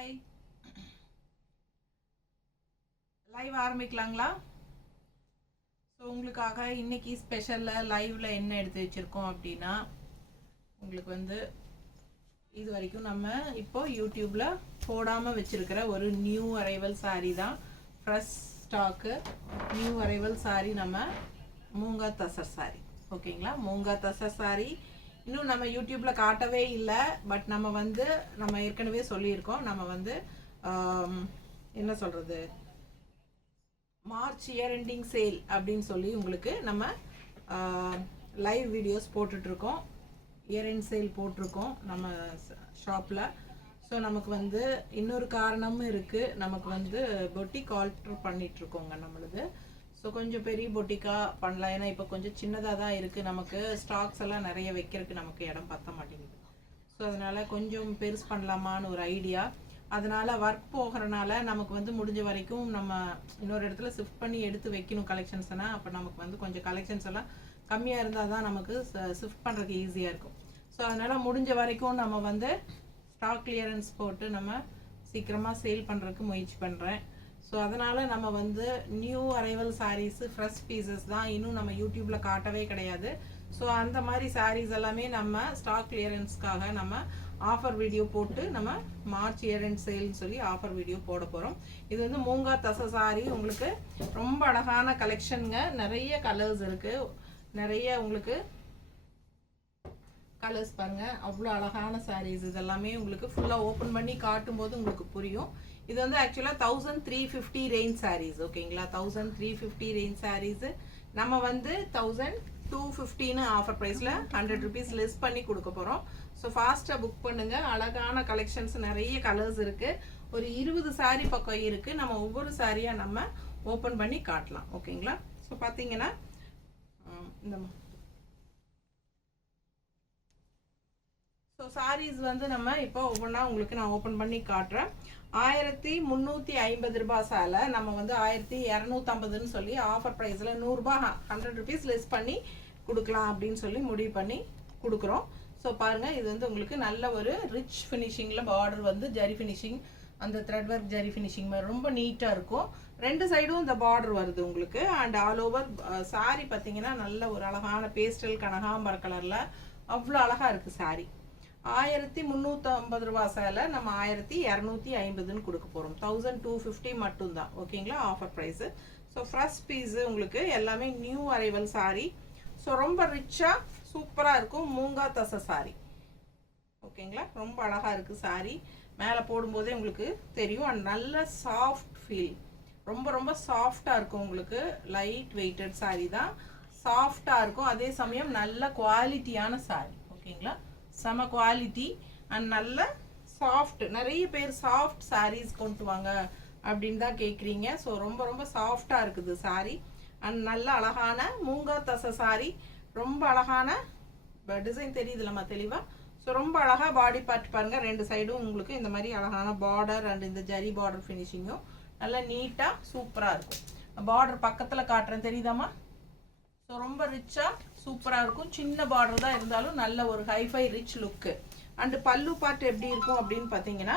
Hi, live ஆரம்பிக்கலாங்களா? So உங்களுக்காக இன்னைக்கு ஸ்பெஷலில் லைவில் என்ன எடுத்து வச்சுருக்கோம் அப்படின்னா, உங்களுக்கு வந்து இது வரைக்கும் நம்ம இப்போ யூடியூப்பில் போடாமல் வச்சுருக்கிற ஒரு நியூ அரைவல் சாரீ தான். Fresh stock new arrival sari நம்ம மூங்கா தசர் சாரீ. ஓகேங்களா? மூங்கா தசர் சாரீ இன்னும் நம்ம யூடியூப்பில் காட்டவே இல்லை. பட் நம்ம ஏற்கனவே சொல்லியிருக்கோம். நம்ம வந்து என்ன சொல்கிறது, மார்ச் இயர் எண்டிங் சேல் அப்படின்னு சொல்லி உங்களுக்கு நம்ம லைவ் வீடியோஸ் போட்டுட்ருக்கோம். இயர் எண்ட் சேல் போட்டிருக்கோம் நம்ம ஷாப்பில். ஸோ நமக்கு வந்து இன்னொரு காரணமும் இருக்குது. நமக்கு வந்து பொட்டிக் ஆல்டர் பண்ணிகிட்ருக்கோங்க நம்மளுது. ஸோ கொஞ்சம் பெரிய பொட்டிக்காக பண்ணலாம். ஏன்னா இப்போ கொஞ்சம் சின்னதாக தான் இருக்குது. நமக்கு ஸ்டாக்ஸ் எல்லாம் நிறைய வைக்கிறதுக்கு நமக்கு இடம் பத்த மாட்டேங்குது. ஸோ அதனால் கொஞ்சம் பெருசு பண்ணலாமான்னு ஒரு ஐடியா. அதனால் ஒர்க் போகிறனால நமக்கு வந்து முடிஞ்ச வரைக்கும் நம்ம இன்னொரு இடத்துல ஷிஃப்ட் பண்ணி எடுத்து வைக்கணும் கலெக்ஷன்ஸ்னால். அப்போ நமக்கு வந்து கொஞ்சம் கலெக்ஷன்ஸ் எல்லாம் கம்மியாக இருந்தால் தான் நமக்கு ஷிஃப்ட் பண்ணுறதுக்கு ஈஸியாக இருக்கும். ஸோ அதனால் முடிஞ்ச வரைக்கும் நம்ம வந்து ஸ்டாக் கிளியரன்ஸ் போட்டு நம்ம சீக்கிரமாக சேல் பண்ணுறதுக்கு முயற்சி பண்ணுறேன். ஸோ அதனால் நம்ம வந்து new arrival saris fresh pieces தான் இன்னும் நம்ம யூடியூப்பில் காட்டவே கிடையாது. ஸோ அந்த மாதிரி சாரீஸ் எல்லாமே நம்ம ஸ்டாக் கிளியரன்ஸ்க்காக நம்ம ஆஃபர் வீடியோ போட்டு நம்ம மார்ச் இயர் அண்ட் சேல்னு சொல்லி ஆஃபர் வீடியோ போட போகிறோம். இது வந்து மூங்கா தச சாரி. உங்களுக்கு ரொம்ப அழகான கலெக்ஷனுங்க. நிறைய கலர்ஸ் இருக்குது. நிறைய உங்களுக்கு கலர்ஸ் பாருங்க, அவ்வளோ அழகான சாரீஸ். இதெல்லாமே உங்களுக்கு ஃபுல்லாக ஓப்பன் பண்ணி காட்டும் போது உங்களுக்கு புரியும். இது வந்து ஆக்சுவலாக 1350 ரேஞ்ச் சாரீஸ். ஓகேங்களா? 1350 ரேஞ்ச் சாரீஸு நம்ம வந்து 1250 ஆஃபர் ப்ரைஸில் 100 rupees லெஸ் பண்ணி கொடுக்க போகிறோம். ஸோ ஃபாஸ்ட்டாக புக் பண்ணுங்கள். அழகான கலெக்ஷன்ஸ், நிறைய கலர்ஸ் இருக்குது. ஒரு 20 சாரீ பக்கம் இருக்குது. நம்ம ஒவ்வொரு சாரியாக நம்ம ஓப்பன் பண்ணி காட்டலாம். ஓகேங்களா? ஸோ பார்த்தீங்கன்னா இந்த ஸோ சாரீஸ் வந்து நம்ம இப்போ ஒவ்வொன்றா உங்களுக்கு நான் ஓப்பன் பண்ணி காட்டுறேன். 1350 ரூபாய் சேலை நம்ம வந்து 1250ன்னு சொல்லி ஆஃபர் ப்ரைஸில் 100 ரூபாய் 100 rupees லெஸ் பண்ணி கொடுக்கலாம் அப்படின்னு சொல்லி முடிவு பண்ணி கொடுக்குறோம். ஸோ பாருங்கள், இது வந்து உங்களுக்கு நல்ல ஒரு ரிச் ஃபினிஷிங்கில் பார்டர் வந்து ஜரி ஃபினிஷிங், அந்த த்ரெட் ஒர்க் ஜரி ஃபினிஷிங் மாதிரி ரொம்ப நீட்டாக இருக்கும். ரெண்டு சைடும் இந்த பார்டர் வருது உங்களுக்கு. அண்ட் ஆல் ஓவர் சாரீ பார்த்தீங்கன்னா நல்ல ஒரு அழகான பேஸ்டல் கனகாம்பர கலரில் அவ்வளோ அழகாக இருக்குது சாரீ. 1350 ரூபாய் சேலை நம்ம 1250ன்னு கொடுக்க போகிறோம். 1250 மட்டும்தான். ஓகேங்களா? Offer price. So fresh piece உங்களுக்கு எல்லாமே நியூ அரைவல் சாரீ. ஸோ ரொம்ப ரிச்சாக சூப்பராக இருக்கும். மூங்கா தசை சாரீ. ஓகேங்களா? ரொம்ப அழகாக இருக்குது சாரீ. மேலே போடும்போதே உங்களுக்கு தெரியும். அண்ட் நல்ல சாஃப்ட் ஃபீல், ரொம்ப ரொம்ப சாஃப்டாக இருக்கும். உங்களுக்கு லைட் வெயிட்டட் சாரீ தான். சாஃப்டாக இருக்கும். அதே சமயம் நல்ல குவாலிட்டியான சாரீ. ஓகேங்களா? செம குவாலிட்டி அண்ட் நல்ல சாஃப்ட். நிறைய பேர் சாஃப்ட் சாரீஸ் கொண்டு வாங்க அப்படின்னு தான் கேட்குறீங்க. ஸோ ரொம்ப ரொம்ப சாஃப்டாக இருக்குது சாரீ. அண்ட் நல்ல அழகான மூங்கா தசை சாரீ. ரொம்ப அழகான டிசைன் தெரியுது நம்ம தெளிவாக. ஸோ ரொம்ப அழகாக பாடி பார்ட் பாருங்கள். ரெண்டு சைடும் உங்களுக்கு இந்த மாதிரி அழகான பார்டர் அண்ட் இந்த ஜரி பார்டர் ஃபினிஷிங்கும் நல்லா நீட்டாக சூப்பராக இருக்கும். பார்டர் பக்கத்தில் காட்டுறேன், தெரியுதாம்மா? ஸோ ரொம்ப ரிச்சாக சூப்பராக இருக்கும். சின்ன பார்டர் தான் இருந்தாலும் நல்ல ஒரு ஹைஃபை ரிச் லுக்கு. அண்டு பல்லு பார்ட் எப்படி இருக்கும் அப்படின்னு பார்த்தீங்கன்னா,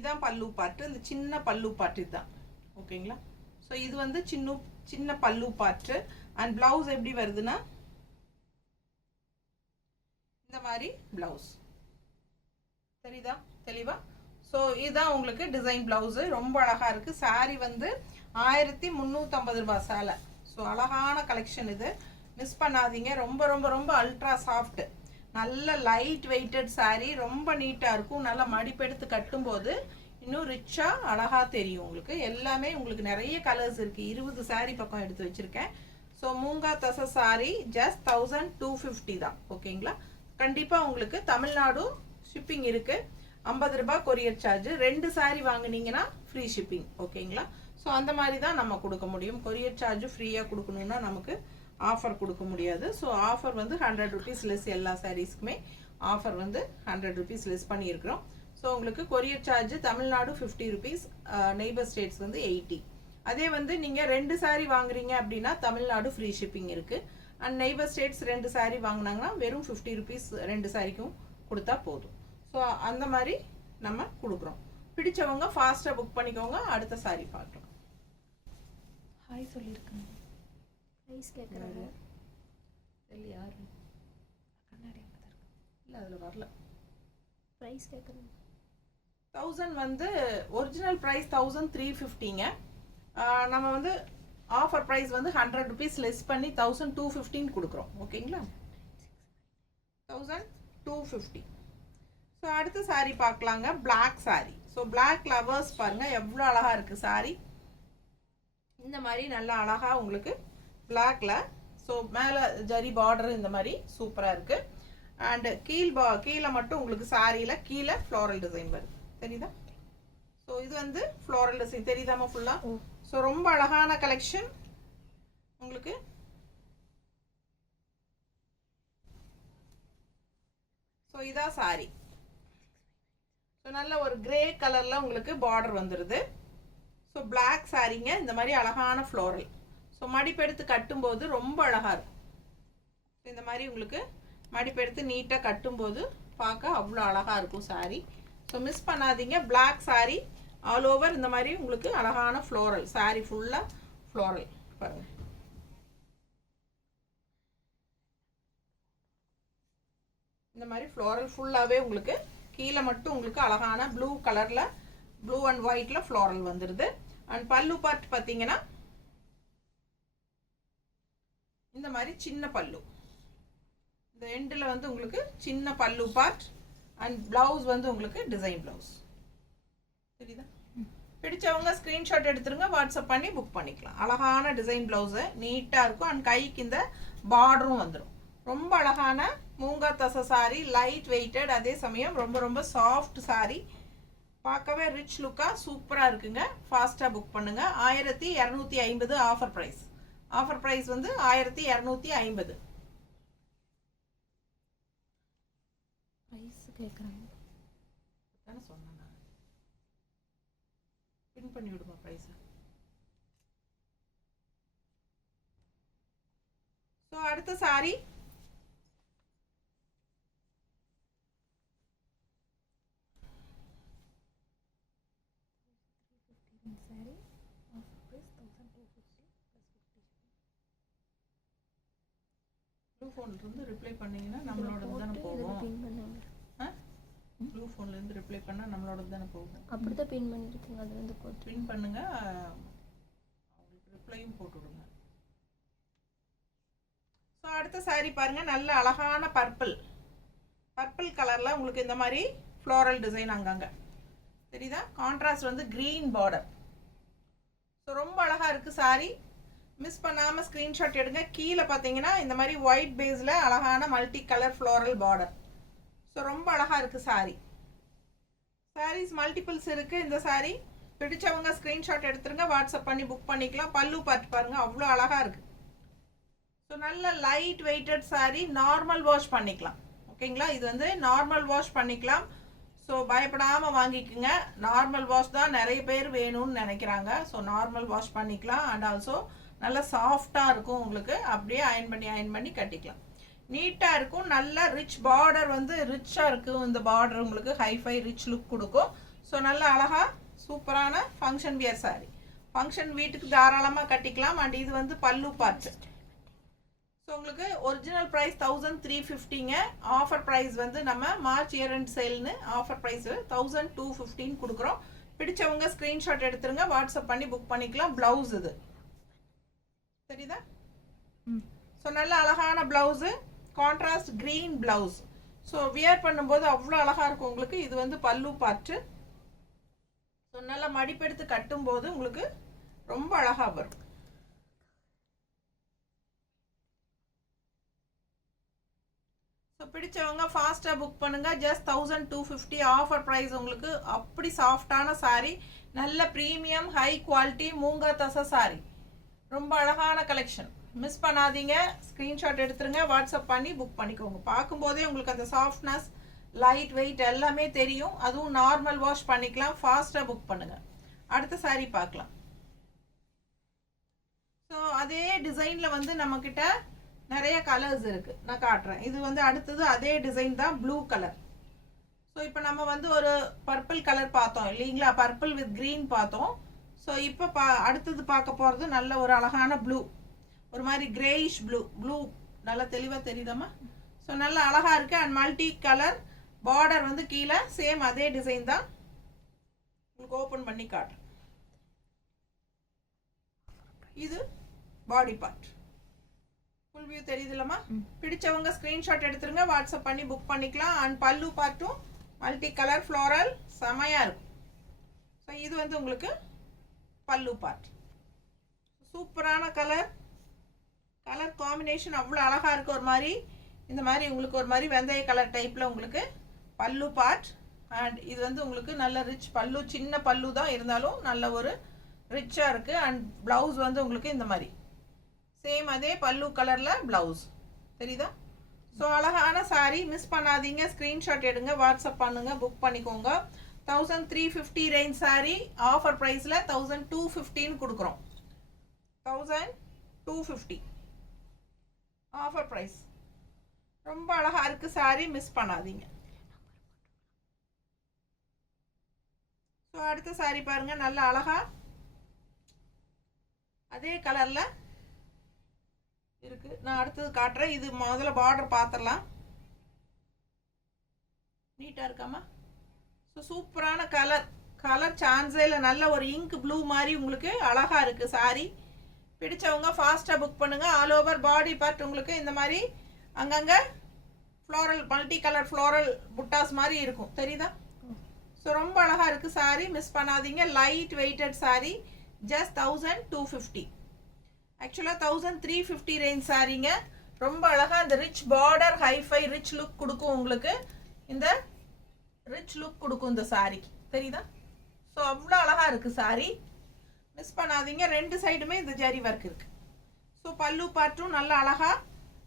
இதான் பல்லு பார்ட்டு. இந்த சின்ன பல்லு பார்ட் இதுதான். ஓகேங்களா? ஸோ இது வந்து சின்ன பல்லு பார்ட்டு. அண்ட் பிளவுஸ் எப்படி வருதுன்னா இந்த மாதிரி பிளவுஸ் தெரியுதா தெளிவா? ஸோ இதுதான் உங்களுக்கு டிசைன் பிளவுஸு. ரொம்ப அழகாக இருக்குது. சாரீ வந்து 1350 ரூபாய் சேலை. ஸோ அழகான கலெக்ஷன் இது, மிஸ் பண்ணாதீங்க. ரொம்ப ரொம்ப ரொம்ப அல்ட்ரா சாஃப்ட், நல்ல லைட் வெயிட்டட் சாரீ. ரொம்ப நீட்டாக இருக்கும். நல்லா மடிப்பெடுத்து கட்டும்போது இன்னும் ரிச்சாக அழகாக தெரியும் உங்களுக்கு. எல்லாமே உங்களுக்கு நிறைய கலர்ஸ் இருக்குது. 20 சாரீ பக்கம் எடுத்து வச்சுருக்கேன். ஸோ மூங்கா தசை சாரீ ஜஸ்ட் 1250 தான். ஓகேங்களா? கண்டிப்பாக உங்களுக்கு தமிழ்நாடு ஷிப்பிங் இருக்குது. 50 ரூபாய் கொரியர் சார்ஜ். 2 சாரீ வாங்கினீங்கன்னா ஃப்ரீ ஷிப்பிங். ஓகேங்களா? ஸோ அந்த மாதிரி தான் நம்ம கொடுக்க முடியும். கொரியர் சார்ஜ் ஃப்ரீயாக கொடுக்கணுன்னா நமக்கு ஆஃபர் கொடுக்க முடியாது. ஸோ ஆஃபர் வந்து 100 rupees லெஸ். எல்லா சாரீஸ்க்குமே ஆஃபர் வந்து 100 rupees லெஸ் பண்ணியிருக்கிறோம். ஸோ உங்களுக்கு courier charge Tamil Nadu 50 rupees, neighbour states வந்து 80. அதே வந்து நீங்கள் 2 saree வாங்குறீங்க அப்படின்னா தமிழ்நாடு ஃப்ரீ ஷிப்பிங் இருக்குது. அண்ட் நெய்பர் ஸ்டேட்ஸ் 2 saree வாங்கினாங்கன்னா வெறும் 50 rupees 2 சாரிக்கும் கொடுத்தா போதும். ஸோ அந்த மாதிரி நம்ம கொடுக்குறோம். பிடிச்சவங்க ஃபாஸ்ட்டாக புக் பண்ணிக்கோங்க. அடுத்த saree பார்க்கலாம். ஹாய் சொல்லியிருக்கேன். ப்ரைஸ் கேட்குறாங்க. இல்லை யார் கண்ணாடி அங்கே தான் இருக்கு. இல்லை அதில் வரல. ப்ரைஸ் கேட்குறேன். 1000 வந்து ஒரிஜினல் ப்ரைஸ் 1350ங்க. நம்ம வந்து ஆஃபர் ப்ரைஸ் வந்து 100 rupees லெஸ் பண்ணி 1215 கொடுக்குறோம். ஓகேங்களா? 1250. ஸோ அடுத்த saree பார்க்கலாங்க. Black saree. So black lovers பாருங்கள் எவ்வளோ அழகாக இருக்குது saree. இந்த மாதிரி நல்லா அழகாக உங்களுக்கு பிளாக்ல. ஸோ மேலே ஜரி பார்டர் இந்த மாதிரி சூப்பராக இருக்குது. அண்டு கீழே மட்டும் உங்களுக்கு சாரியில் கீழே ஃப்ளோரல் டிசைன் வருது. தெரியுதா? ஸோ இது வந்து ஃப்ளோரல் டிசைன் தெரியுதாமா ஃபுல்லாக? ஸோ ரொம்ப அழகான கலெக்ஷன் உங்களுக்கு. ஸோ இதான் சாரி. ஸோ நல்ல ஒரு கிரே கலரில் உங்களுக்கு பார்டர் வந்துடுது. ஸோ பிளாக் சாரீங்க. இந்த மாதிரி அழகான ஃப்ளோரல். ஸோ மடிப்பெடுத்து கட்டும்போது ரொம்ப அழகாக இருக்கும். இந்த மாதிரி உங்களுக்கு மடிப்பெடுத்து நீட்டாக கட்டும்போது பார்க்க அவ்வளோ அழகாக இருக்கும் சாரீ. ஸோ மிஸ் பண்ணாதீங்க. பிளாக் சாரீ ஆல் ஓவர் இந்த மாதிரி உங்களுக்கு அழகான ஃப்ளோரல். சாரீ ஃபுல்லாக ஃப்ளோரல் பாருங்கள். இந்த மாதிரி ஃப்ளோரல் ஃபுல்லாகவே உங்களுக்கு கீழே மட்டும் உங்களுக்கு அழகான ப்ளூ கலரில் ப்ளூ அண்ட் ஒயிட்டில் ஃப்ளோரல் வந்துடுது. அண்ட் பல்லு பார்ட் பார்த்தீங்கன்னா இந்த மாதிரி சின்ன பல்லு. இந்த எண்டில் வந்து உங்களுக்கு சின்ன பல்லு பார்ட். அண்ட் ப்ளவுஸ் வந்து உங்களுக்கு டிசைன் ப்ளவுஸ். தெரியுதா? பிடிச்சவங்க ஸ்க்ரீன்ஷாட் எடுத்துருங்க. வாட்ஸ்அப் பண்ணி புக் பண்ணிக்கலாம். அழகான டிசைன் ப்ளவுஸு நீட்டாக இருக்கும். அண்ட் கைக்கு இந்த பார்டரும் வந்துடும். ரொம்ப அழகான மூங்கா தசை சாரி. லைட் வெயிட்டட், அதே சமயம் ரொம்ப ரொம்ப சாஃப்ட் சாரி. பார்க்கவே ரிச் லுக்காக சூப்பராக இருக்குங்க. ஃபாஸ்ட்டாக புக் பண்ணுங்கள். 1250 ஆஃபர் ப்ரைஸ். ஆஃபர் ப்ரைஸ் வந்து 1250. ப்ரைஸ் கேட்குறாங்க தானே சொன்னேன் நான். பின் பண்ணி விடுமா ப்ரைஸை? ஸோ அடுத்த சாரி ஃபோன்லேருந்து ரிப்ளை பண்ணிங்கன்னா நம்மளோட தானே போகும். ப்ளூ ஃபோன்லேருந்து ரிப்ளை பண்ணால் நம்மளோட தானே போகும். அப்படி தான் பின் பண்ணியிருக்கீங்க. அது வந்து போட்டு பின் பண்ணுங்கள். அவங்களுக்கு ரிப்ளையும் போட்டு விடுங்க. ஸோ அடுத்த சாரீ பாருங்கள். நல்ல அழகான பர்பிள். பர்பிள் கலரில் உங்களுக்கு இந்த மாதிரி ஃப்ளோரல் டிசைன் அங்கங்கே தெரியுதா? கான்ட்ராஸ்ட் வந்து க்ரீன் பார்டர். ஸோ ரொம்ப அழகாக இருக்குது சாரீ. மிஸ் பண்ணாமல் ஸ்க்ரீன்ஷாட் எடுங்க. கீழே பார்த்தீங்கன்னா இந்த மாதிரி ஒயிட் பேஸில் அழகான multi colour floral border. So ரொம்ப அழகாக இருக்குது சாரீ. சாரீஸ் மல்டிபிள்ஸ் இருக்குது இந்த சாரீ. பிடிச்சவங்க ஸ்க்ரீன்ஷாட் எடுத்துருங்க. வாட்ஸ்அப் பண்ணி புக் பண்ணிக்கலாம். பல்லு பார்த்து பாருங்கள் அவ்வளோ அழகாக இருக்குது. ஸோ நல்ல light weighted sari. Normal wash பண்ணிக்கலாம். ஓகேங்களா? இது வந்து நார்மல் வாஷ் பண்ணிக்கலாம். ஸோ பயப்படாமல் வாங்கிக்குங்க. நார்மல் வாஷ் தான் நிறைய பேர் வேணும்னு நினைக்கிறாங்க. ஸோ நார்மல் வாஷ் பண்ணிக்கலாம். அண்ட் ஆல்சோ நல்லா சாஃப்டாக இருக்கும். உங்களுக்கு அப்படியே அயன் பண்ணி கட்டிக்கலாம். நீட்டாக இருக்கும். நல்ல ரிச் பார்டர் வந்து ரிச்சாக இருக்கும். இந்த பார்டர் உங்களுக்கு ஹைஃபை ரிச் லுக் கொடுக்கும். ஸோ நல்லா அழகாக சூப்பரான ஃபங்க்ஷன் வியர் சாரி. ஃபங்க்ஷன் வீட்டுக்கு தாராளமாக கட்டிக்கலாம். அண்ட் இது வந்து பல்லு பார்ட். ஸோ உங்களுக்கு ஒரிஜினல் ப்ரைஸ் 1350ங்க. ஆஃபர் ப்ரைஸ் வந்து நம்ம மார்ச் இயர் எண்ட் சேல்னு ஆஃபர் ப்ரைஸ் 1215 கொடுக்குறோம். பிடிச்சவங்க ஸ்க்ரீன்ஷாட் எடுத்துருங்க. வாட்ஸ்அப் பண்ணி புக் பண்ணிக்கலாம். ப்ளவுஸ் இது தெரியுதா? ஸோ நல்ல அழகான blouse. Contrast green blouse. So wear பண்ணும்போது அவ்வளோ அழகாக இருக்கும் உங்களுக்கு. இது வந்து பல்லு பார்ட்டு. ஸோ நல்லா மடிப்பெடுத்து கட்டும்போது உங்களுக்கு ரொம்ப அழகாக வரும். ஸோ பிடிச்சவங்க ஃபாஸ்ட்டாக புக் பண்ணுங்கள். ஜஸ்ட் 1250 ஆஃபர் ப்ரைஸ் உங்களுக்கு. அப்படி சாஃப்டான சாரீ. நல்ல ப்ரீமியம் ஹை குவாலிட்டி மூங்கா தசை சாரீ. ரொம்ப அழகான கலெக்ஷன். மிஸ் பண்ணாதீங்க. ஸ்க்ரீன்ஷாட் எடுத்துருங்க. வாட்ஸ்அப் பண்ணி புக் பண்ணிக்கோங்க. பார்க்கும்போதே உங்களுக்கு அந்த சாஃப்ட்னஸ் லைட் வெயிட் எல்லாமே தெரியும். அதுவும் நார்மல் வாஷ் பண்ணிக்கலாம். ஃபாஸ்ட்டாக புக் பண்ணுங்கள். அடுத்த சாரீ பார்க்கலாம். அதே டிசைனில் வந்து நம்மக்கிட்ட நிறைய கலர்ஸ் இருக்குது. நான் காட்டுறேன். இது வந்து அடுத்தது அதே டிசைன் தான், ப்ளூ கலர். ஸோ இப்போ நம்ம வந்து ஒரு பர்பிள் கலர் பார்த்தோம் இல்லைங்களா, பர்பிள் வித் க்ரீன் பார்த்தோம். ஸோ இப்போ அடுத்தது பார்க்க போகிறது நல்ல ஒரு அழகான ப்ளூ, ஒரு மாதிரி கிரேயிஷ் ப்ளூ நல்லா தெளிவாக தெரியுதாம்மா? ஸோ நல்லா அழகாக இருக்குது. அண்ட் மல்டி கலர் பார்டர் வந்து கீழே சேம் அதே டிசைன் தான். உங்களுக்கு ஓப்பன் பண்ணி காட்டுறேன். இது பாடி பார்ட் ஃபுல் வியூ தெரியுதுல்லம்மா? பிடிச்சவங்க ஸ்க்ரீன்ஷாட் எடுத்துருங்க, வாட்ஸ்அப் பண்ணி புக் பண்ணிக்கலாம். அண்ட் பல்லு பார்ட்டும் மல்டி கலர் ஃப்ளோரல் செமையாக இருக்கும். ஸோ இது வந்து உங்களுக்கு பல்லு பார்ட். சூப்பரான கலர் காம்பினேஷன் அவ்வளோ அழகாக இருக்குது. ஒரு மாதிரி இந்த மாதிரி உங்களுக்கு ஒரு மாதிரி வெந்தய கலர் டைப்பில் உங்களுக்கு பல்லு பார்ட். அண்ட் இது வந்து உங்களுக்கு நல்ல ரிச் பல்லு, சின்ன பல்லு தான் இருந்தாலும் நல்ல ஒரு ரிச்சாக இருக்குது. அண்ட் ப்ளவுஸ் வந்து உங்களுக்கு இந்த மாதிரி சேம் அதே பல்லு கலரில் ப்ளவுஸ் தெரியுதா? ஸோ அழகான சாரீ, மிஸ் பண்ணாதீங்க. ஸ்க்ரீன்ஷாட் எடுங்க, வாட்ஸ்அப் பண்ணுங்கள், புக் பண்ணிக்கோங்க. 1350 ரேஞ்ச் சாரீ ஆஃபர் ப்ரைஸில் 1250 கொடுக்குறோம். 1250 ஆஃபர் ப்ரைஸ். ரொம்ப அழகாக இருக்குது சாரீ, மிஸ் பண்ணாதீங்க. ஸோ அடுத்த சாரீ பாருங்கள், நல்ல அழகா அதே கலரில் இருக்குது. நான் அடுத்தது காட்டுறேன். இது முதல்ல பார்டர் பார்த்துடலாம். நீட்டாக இருக்காமா? ஸோ சூப்பரான கலர் சான்ஸே இல்லை. நல்ல ஒரு இங்க் ப்ளூ மாதிரி உங்களுக்கு அழகாக இருக்குது சாரீ. பிடிச்சவங்க ஃபாஸ்ட்டாக புக் பண்ணுங்கள். ஆல் ஓவர் பாடி பார்ட் உங்களுக்கு இந்த மாதிரி அங்கங்கே ஃப்ளோரல் மல்டி கலர் ஃப்ளோரல் புட்டாஸ் மாதிரி இருக்கும், தெரியுதா? ஸோ ரொம்ப அழகாக இருக்குது சாரீ, மிஸ் பண்ணாதீங்க. Light weighted sari, just 1250. ஆக்சுவலாக 1350 ரேஞ்ச் சாரீங்க. ரொம்ப அழகாக இந்த rich border hi-fi rich look கொடுக்கும் உங்களுக்கு. இந்த ரிச் லுக் கொடுக்கும் இந்த சாரீக்கு, தெரியுதா? ஸோ அவ்வளோ அழகாக இருக்குது சாரீ, மிஸ் பண்ணாதீங்க. ரெண்டு சைடுமே இந்த ஜரி ஒர்க் இருக்குது. ஸோ பல்லு பார்ட்டும் நல்ல அழகாக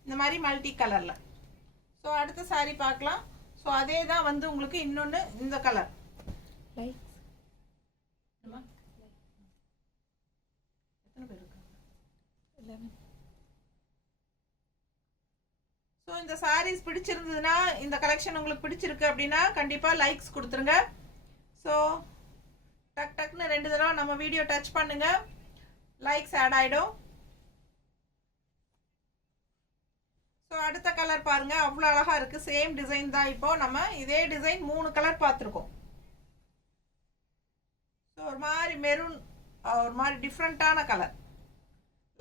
இந்த மாதிரி மல்டி கலரில். ஸோ அடுத்த சாரீ பார்க்கலாம். ஸோ அதே தான் வந்து உங்களுக்கு இன்னொன்று இந்த கலர் எத்தனை பேர் இருக்காங்க? 11. ஸோ இந்த சாரீஸ் பிடிச்சிருந்ததுன்னா, இந்த கலெக்ஷன் உங்களுக்கு பிடிச்சிருக்கு அப்படின்னா கண்டிப்பாக லைக்ஸ் கொடுத்துருங்க. ஸோ டக்குன்னு 2 தடவை நம்ம வீடியோ டச் பண்ணுங்க, லைக்ஸ் ஆட் ஆகிடும். ஸோ அடுத்த கலர் பாருங்க, அவ்வளோ அழகாக இருக்குது. சேம் டிசைன் தான். இப்போ நம்ம இதே டிசைன் 3 கலர் பார்த்துருக்கோம். ஸோ ஒரு மாதிரி மெரூன், ஒரு மாதிரி டிஃப்ரெண்ட்டான கலர்,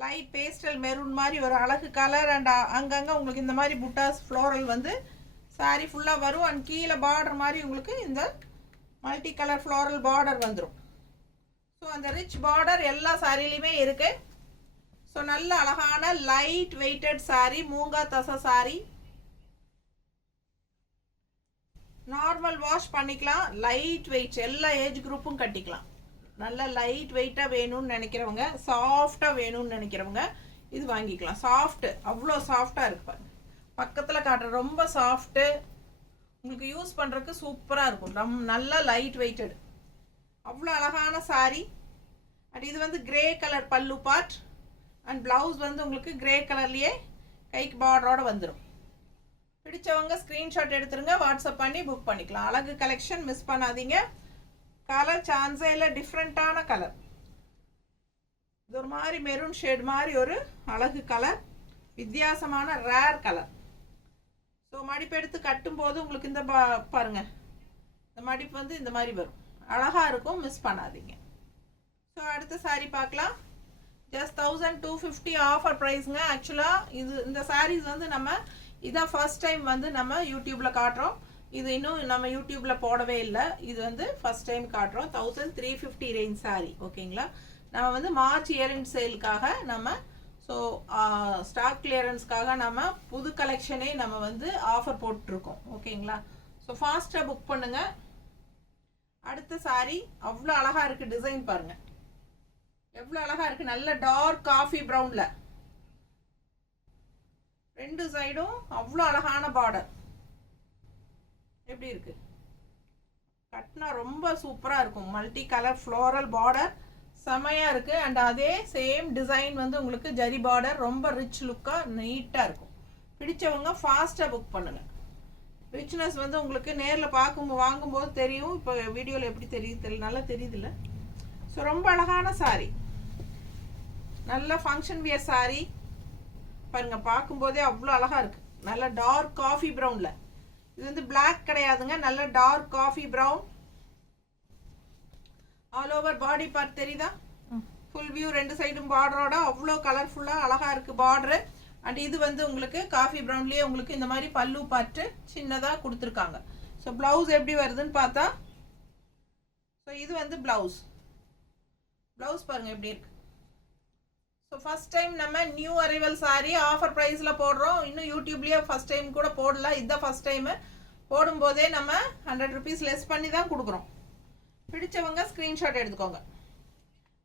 லைட் பேஸ்டல் மெரூன் மாதிரி ஒரு அழகு கலர். அண்ட் அங்கங்கே உங்களுக்கு இந்த மாதிரி புட்டாஸ் ஃப்ளோரல் வந்து சாரீ ஃபுல்லாக வரும். அண்ட் கீழே பார்டர் மாதிரி உங்களுக்கு இந்த மல்டி கலர் ஃப்ளோரல் பார்டர் வந்துடும். ஸோ அந்த ரிச் பார்டர் எல்லா சாரிலையுமே இருக்குது. ஸோ நல்ல அழகான லைட் வெயிட்டட் சாரீ, மூங்கா தசை சாரீ. நார்மல் வாஷ் பண்ணிக்கலாம், லைட் வெயிட், எல்லா ஏஜ் குரூப்பும் கட்டிக்கலாம். நல்ல லைட் வெயிட்டாக வேணும்னு நினைக்கிறவங்க, சாஃப்டாக வேணும்னு நினைக்கிறவங்க இது வாங்கிக்கலாம். சாஃப்ட்டு, அவ்வளோ சாஃப்டாக இருக்கு பாருங்க. பக்கத்தில் காட்டுற ரொம்ப சாஃப்ட்டு, உங்களுக்கு யூஸ் பண்ணுறதுக்கு சூப்பராக இருக்கும். நல்லா லைட் வெயிட்டட், அவ்வளோ அழகான சாரீ. அண்ட் இது வந்து கிரே கலர் பல்லு பார்ட். அண்ட் ப்ளவுஸ் வந்து உங்களுக்கு கிரே கலர்லேயே கைக்கு பார்டரோட வந்துடும். பிடிச்சவங்க ஸ்க்ரீன்ஷாட் எடுத்துருங்க, வாட்ஸ்அப் பண்ணி புக் பண்ணிக்கலாம். அழகு கலெக்ஷன், மிஸ் பண்ணாதீங்க. கலர் சான்ஸே இல்லை, டிஃப்ரெண்ட்டான கலர். இது ஒரு மாதிரி மெரூன் ஷேட் மாதிரி ஒரு அழகு கலர், வித்தியாசமான ரேர் கலர். ஸோ மடிப்பு எடுத்து கட்டும்போது உங்களுக்கு இந்த பாருங்க, இந்த மடிப்பு வந்து இந்த மாதிரி வரும், அழகாக இருக்கும், மிஸ் பண்ணாதீங்க. ஸோ அடுத்த சாரீ பார்க்கலாம். ஜஸ்ட் 1250 ஆஃபர் ப்ரைஸுங்க. ஆக்சுவலாக இந்த சாரீஸ் வந்து நம்ம இதான் ஃபர்ஸ்ட் டைம் வந்து நம்ம யூடியூப்பில் காட்டுறோம். இது இன்னும் நம்ம யூடியூப்பில் போடவே இல்லை. இது வந்து ஃபர்ஸ்ட் டைம் காட்டுறோம். 1350 ரேஞ்ச் சாரீ, ஓகேங்களா? நம்ம வந்து மார்ச் இயரிங் சேலுக்காக நம்ம, ஸோ ஸ்டாக் கிளியரன்ஸ்க்காக நம்ம புது கலெக்ஷனே நம்ம வந்து ஆஃபர் போட்டிருக்கோம், ஓகேங்களா? ஸோ ஃபாஸ்ட்டாக புக் பண்ணுங்க. அடுத்த சாரீ அவ்வளோ அழகாக இருக்குது. டிசைன் பாருங்கள் எவ்வளோ அழகாக இருக்குது. நல்ல டார்க் காஃபி ப்ரௌனில் ரெண்டு சைடும் அவ்வளோ அழகான பார்டர். எப்படி இருக்கு? கட்டினா ரொம்ப சூப்பராக இருக்கும். மல்டி கலர் ஃப்ளோரல் பார்டர், செமையாக இருக்குது. அண்ட் அதே சேம் டிசைன் வந்து உங்களுக்கு ஜரி பார்டர், ரொம்ப ரிச் லுக்காக நீட்டாக இருக்கும். பிடிச்சவங்க ஃபாஸ்ட்டாக புக் பண்ணுங்கள். ரிச்னஸ் வந்து உங்களுக்கு நேரில் வாங்கும்போது தெரியும். இப்போ வீடியோவில் எப்படி தெரியுது தெரியல, நல்லா தெரியுதுல்ல. ஸோ ரொம்ப அழகான சாரீ, நல்ல ஃபங்க்ஷன் வியர் சாரீ. பாருங்கள், பார்க்கும்போதே அவ்வளோ அழகாக இருக்குது. நல்ல டார்க் காஃபி ப்ரௌனில். இது வந்து பிளாக் கிடையாதுங்க, நல்ல dark coffee brown. All over body part தெரியுதா? ஃபுல் வியூ, 2 சைடும் பார்டரோட அவ்வளோ கலர்ஃபுல்லாக அழகாக இருக்குது பார்டரு. அண்ட் இது வந்து உங்களுக்கு காஃபி ப்ரௌன்லேயே உங்களுக்கு இந்த மாதிரி பல்லு பார்ட்டு சின்னதாக கொடுத்துருக்காங்க. ஸோ ப்ளவுஸ் எப்படி வருதுன்னு பார்த்தா, ஸோ இது வந்து ப்ளவுஸ் பாருங்கள் எப்படி இருக்கு. ஸோ ஃபஸ்ட் டைம் நம்ம நியூ அரைவல் சாரீ ஆஃபர் ப்ரைஸில் போடுறோம். இன்னும் யூடியூப்லேயே ஃபஸ்ட் டைம் கூட போடல, இதுதான் ஃபஸ்ட் டைமு. போடும்போதே நம்ம 100 rupees லெஸ் பண்ணி தான் கொடுக்குறோம். பிடிச்சவங்க ஸ்க்ரீன்ஷாட் எடுத்துக்கோங்க,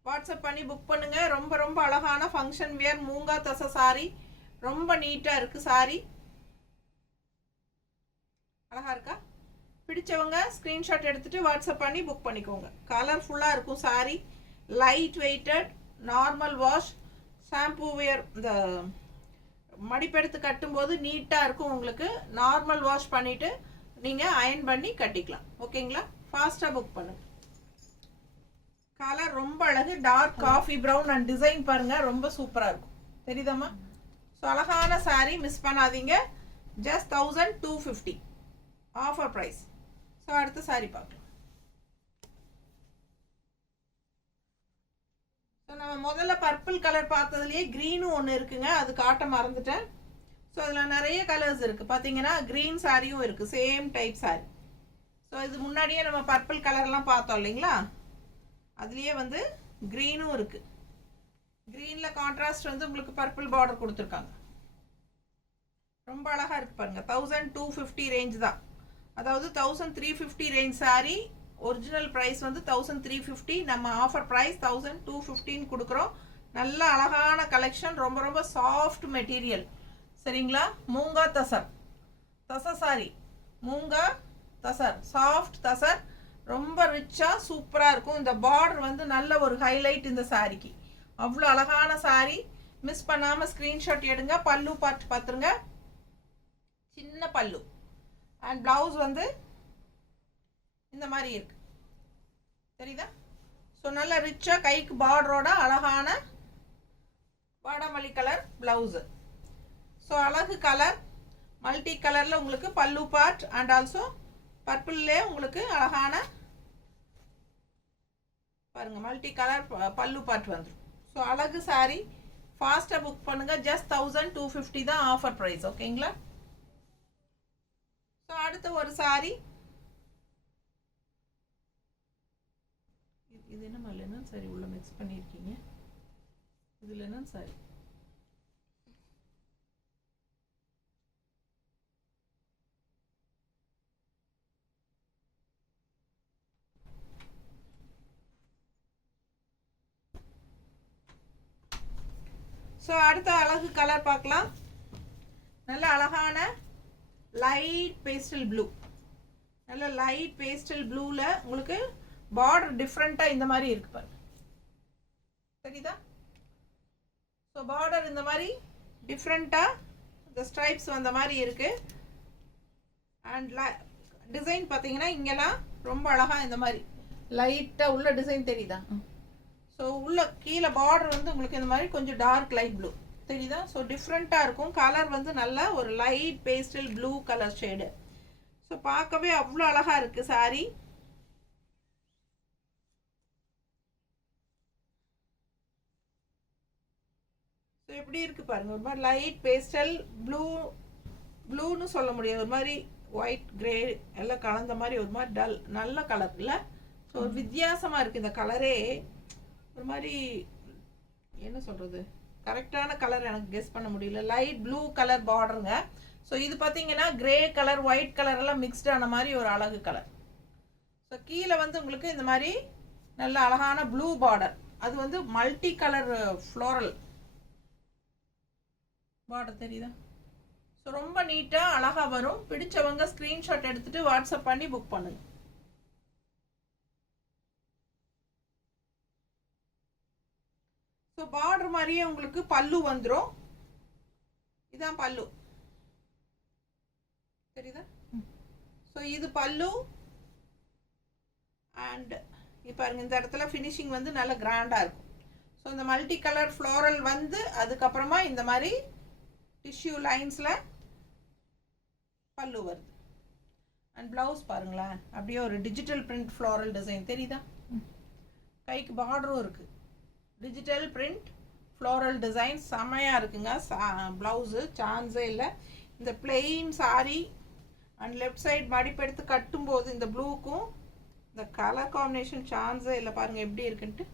வாட்ஸ்அப் பண்ணி புக் பண்ணுங்கள். ரொம்ப ரொம்ப அழகான ஃபங்க்ஷன் வியர் மூங்கா தசை சாரீ, ரொம்ப நீட்டாக இருக்குது சாரீ. அழகாக இருக்கா? பிடிச்சவங்க ஸ்க்ரீன்ஷாட் எடுத்துகிட்டு வாட்ஸ்அப் பண்ணி புக் பண்ணிக்கோங்க. கலர்ஃபுல்லாக இருக்கும் sari, light weighted, normal wash, shampoo wear. இந்த மடிப்பெடுத்து கட்டும்போது நீட்டாக இருக்கும் உங்களுக்கு. நார்மல் வாஷ் பண்ணிவிட்டு நீங்கள் அயன் பண்ணி கட்டிக்கலாம். ஓகேங்களா? ஃபாஸ்ட்டாக புக் பண்ணுங்கள். கலர் ரொம்ப அழகு, dark coffee brown. And design பாருங்கள், ரொம்ப சூப்பராக இருக்கும். தெரியுதாம்மா? ஸோ அழகான சாரீ, மிஸ் பண்ணாதீங்க. Just 1250 offer price. ஸோ அடுத்த சாரீ பார்க்கலாம். ஸோ நம்ம முதல்ல பர்பிள் கலர் பார்த்ததுலேயே க்ரீனும் ஒன்று இருக்குங்க, அது காட்ட மறந்துட்டேன். ஸோ அதில் நிறைய கலர்ஸ் இருக்குது. பார்த்தீங்கன்னா க்ரீன் சாரியும் இருக்குது, சேம் டைப் சாரீ. ஸோ இது முன்னாடியே நம்ம பர்பிள் கலர்லாம் பார்த்தோம் இல்லைங்களா, அதுலேயே வந்து க்ரீனும் இருக்குது. க்ரீனில் கான்ட்ராஸ்ட் வந்து உங்களுக்கு பர்பிள் பார்டர் கொடுத்துருக்காங்க. ரொம்ப அழகாக இருக்குது பாருங்கள். 1250 ரேஞ்ச் தான், அதாவது 1350 ரேஞ்ச் சாரீ. ஒரிஜினல் ப்ரைஸ் வந்து 1350, நம்ம ஆஃபர் ப்ரைஸ் 1215 கொடுக்குறோம். நல்ல அழகான கலெக்ஷன், ரொம்ப ரொம்ப சாஃப்ட் மெட்டீரியல். சரிங்களா? மூங்கா தசர் சாரி, மூங்கா தசர், சாஃப்ட் தசர், ரொம்ப ரிச்சாக சூப்பராக இருக்கும். இந்த பார்டர் வந்து நல்ல ஒரு ஹைலைட் இந்த சாரிக்கு. அவ்வளோ அழகான சாரீ, மிஸ் பண்ணாமல் ஸ்க்ரீன்ஷாட் எடுங்க. பல்லு பார்த்துருங்க, சின்ன பல்லு. அண்ட் ப்ளவுஸ் வந்து இந்த மாதிரி இருக்கு, தெரியுதா? ஸோ நல்ல ரிச்சாக கைக்கு பார்டரோட அழகான வாடாமல்லி கலர் ப்ளவுஸு. ஸோ அழகு கலர், மல்டி கலரில் உங்களுக்கு பல்லு பார்ட் அண்ட் ஆல்சோ பர்பிள்லே உங்களுக்கு அழகான பாருங்க மல்டி கலர் பல்லு பார்ட் வந்துடும். ஸோ அழகு சாரீ, ஃபாஸ்ட்டாக புக் பண்ணுங்க. ஜஸ்ட் 1250 தான் ஆஃபர் ப்ரைஸ். ஓகேங்களா? ஸோ அடுத்த ஒரு சாரீ, இது என்ன லெனன் சாரி உள்ள மிக்ஸ் பண்ணியிருக்கீங்க, இது லெனன் சாரி. ஸோ அடுத்த அழகு கலர் பார்க்கலாம். நல்ல அழகான லைட் பேஸ்டல் ப்ளூ, நல்ல லைட் பேஸ்டல் ப்ளூவில் உங்களுக்கு பார்டர் டிஃப்ரெண்ட்டாக இந்த மாதிரி இருக்கு பாருங்க, சரிதா? ஸோ பார்டர் இந்த மாதிரி டிஃப்ரெண்ட்டாக இந்த ஸ்ட்ரைப்ஸ் வந்த மாதிரி இருக்கு. அண்ட் டிசைன் பார்த்தீங்கன்னா இங்கெல்லாம் ரொம்ப அழகாக இந்த மாதிரி லைட்டாக உள்ள டிசைன் தெரியுதா? ஸோ உள்ள கீழே பார்டர் வந்து உங்களுக்கு இந்த மாதிரி கொஞ்சம் டார்க் லைட் ப்ளூ தெரியுதா? ஸோ டிஃப்ரெண்ட்டாக இருக்கும். கலர் வந்து நல்லா ஒரு light pastel blue colour shade. So பார்க்கவே அவ்வளோ அழகாக இருக்குது சாரீ. ஸோ எப்படி இருக்குது பாருங்கள், ஒரு மாதிரி லைட் பேஸ்டல் ப்ளூன்னு சொல்ல முடியாது, ஒரு மாதிரி ஒயிட் கிரே எல்லாம் கலந்த மாதிரி ஒரு மாதிரி டல் நல்ல கலர் இல்லை? ஸோ ஒரு வித்தியாசமாக இருக்குது இந்த கலரே. ஒரு மாதிரி என்ன சொல்கிறது, கரெக்டான கலர் எனக்கு கெஸ் பண்ண முடியல. லைட் ப்ளூ கலர் பார்டருங்க. ஸோ இது பார்த்தீங்கன்னா கிரே கலர் ஒயிட் கலர் எல்லாம் மிக்ஸ்டான மாதிரி ஒரு அழகு கலர். ஸோ கீழே வந்து உங்களுக்கு இந்த மாதிரி நல்ல அழகான ப்ளூ பார்டர், அது வந்து மல்டி கலர் ஃப்ளோரல் பார்டர் தெரியுதா? ஸோ ரொம்ப நீட்டாக அழகாக வரும். பிடிச்சவங்க ஸ்க்ரீன்ஷாட் எடுத்துகிட்டு வாட்ஸ்அப் பண்ணி புக் பண்ணுங்கள். ஸோ பார்டர் மாதிரியே உங்களுக்கு பல்லு வந்துடும். இதான் பல்லு, தெரியுதா? ஸோ இது பல்லு. அண்ட் இப்போ பாருங்க, இந்த இடத்துல ஃபினிஷிங் வந்து நல்ல கிராண்டாக இருக்கும். ஸோ இந்த மல்டி கலர் ஃப்ளோரல் வந்து அதுக்கப்புறமா இந்த மாதிரி டிஷ்யூ லைன்ஸில் பல்லு வருது. அண்ட் ப்ளவுஸ் பாருங்களேன், அப்படியே ஒரு டிஜிட்டல் பிரிண்ட் ஃப்ளோரல் டிசைன் தெரியுதா? கைக்கு பார்டரும் இருக்குது. டிஜிட்டல் பிரிண்ட் ஃப்ளோரல் டிசைன் செம்மையாக இருக்குங்க. ப்ளவுஸு சான்ஸே இல்லை. இந்த plain sari and left side மடிப்பெடுத்து கட்டும்போது இந்த ப்ளூக்கும் இந்த கலர் காம்பினேஷன் சான்ஸே இல்லை. பாருங்கள் எப்படி இருக்குன்ட்டு.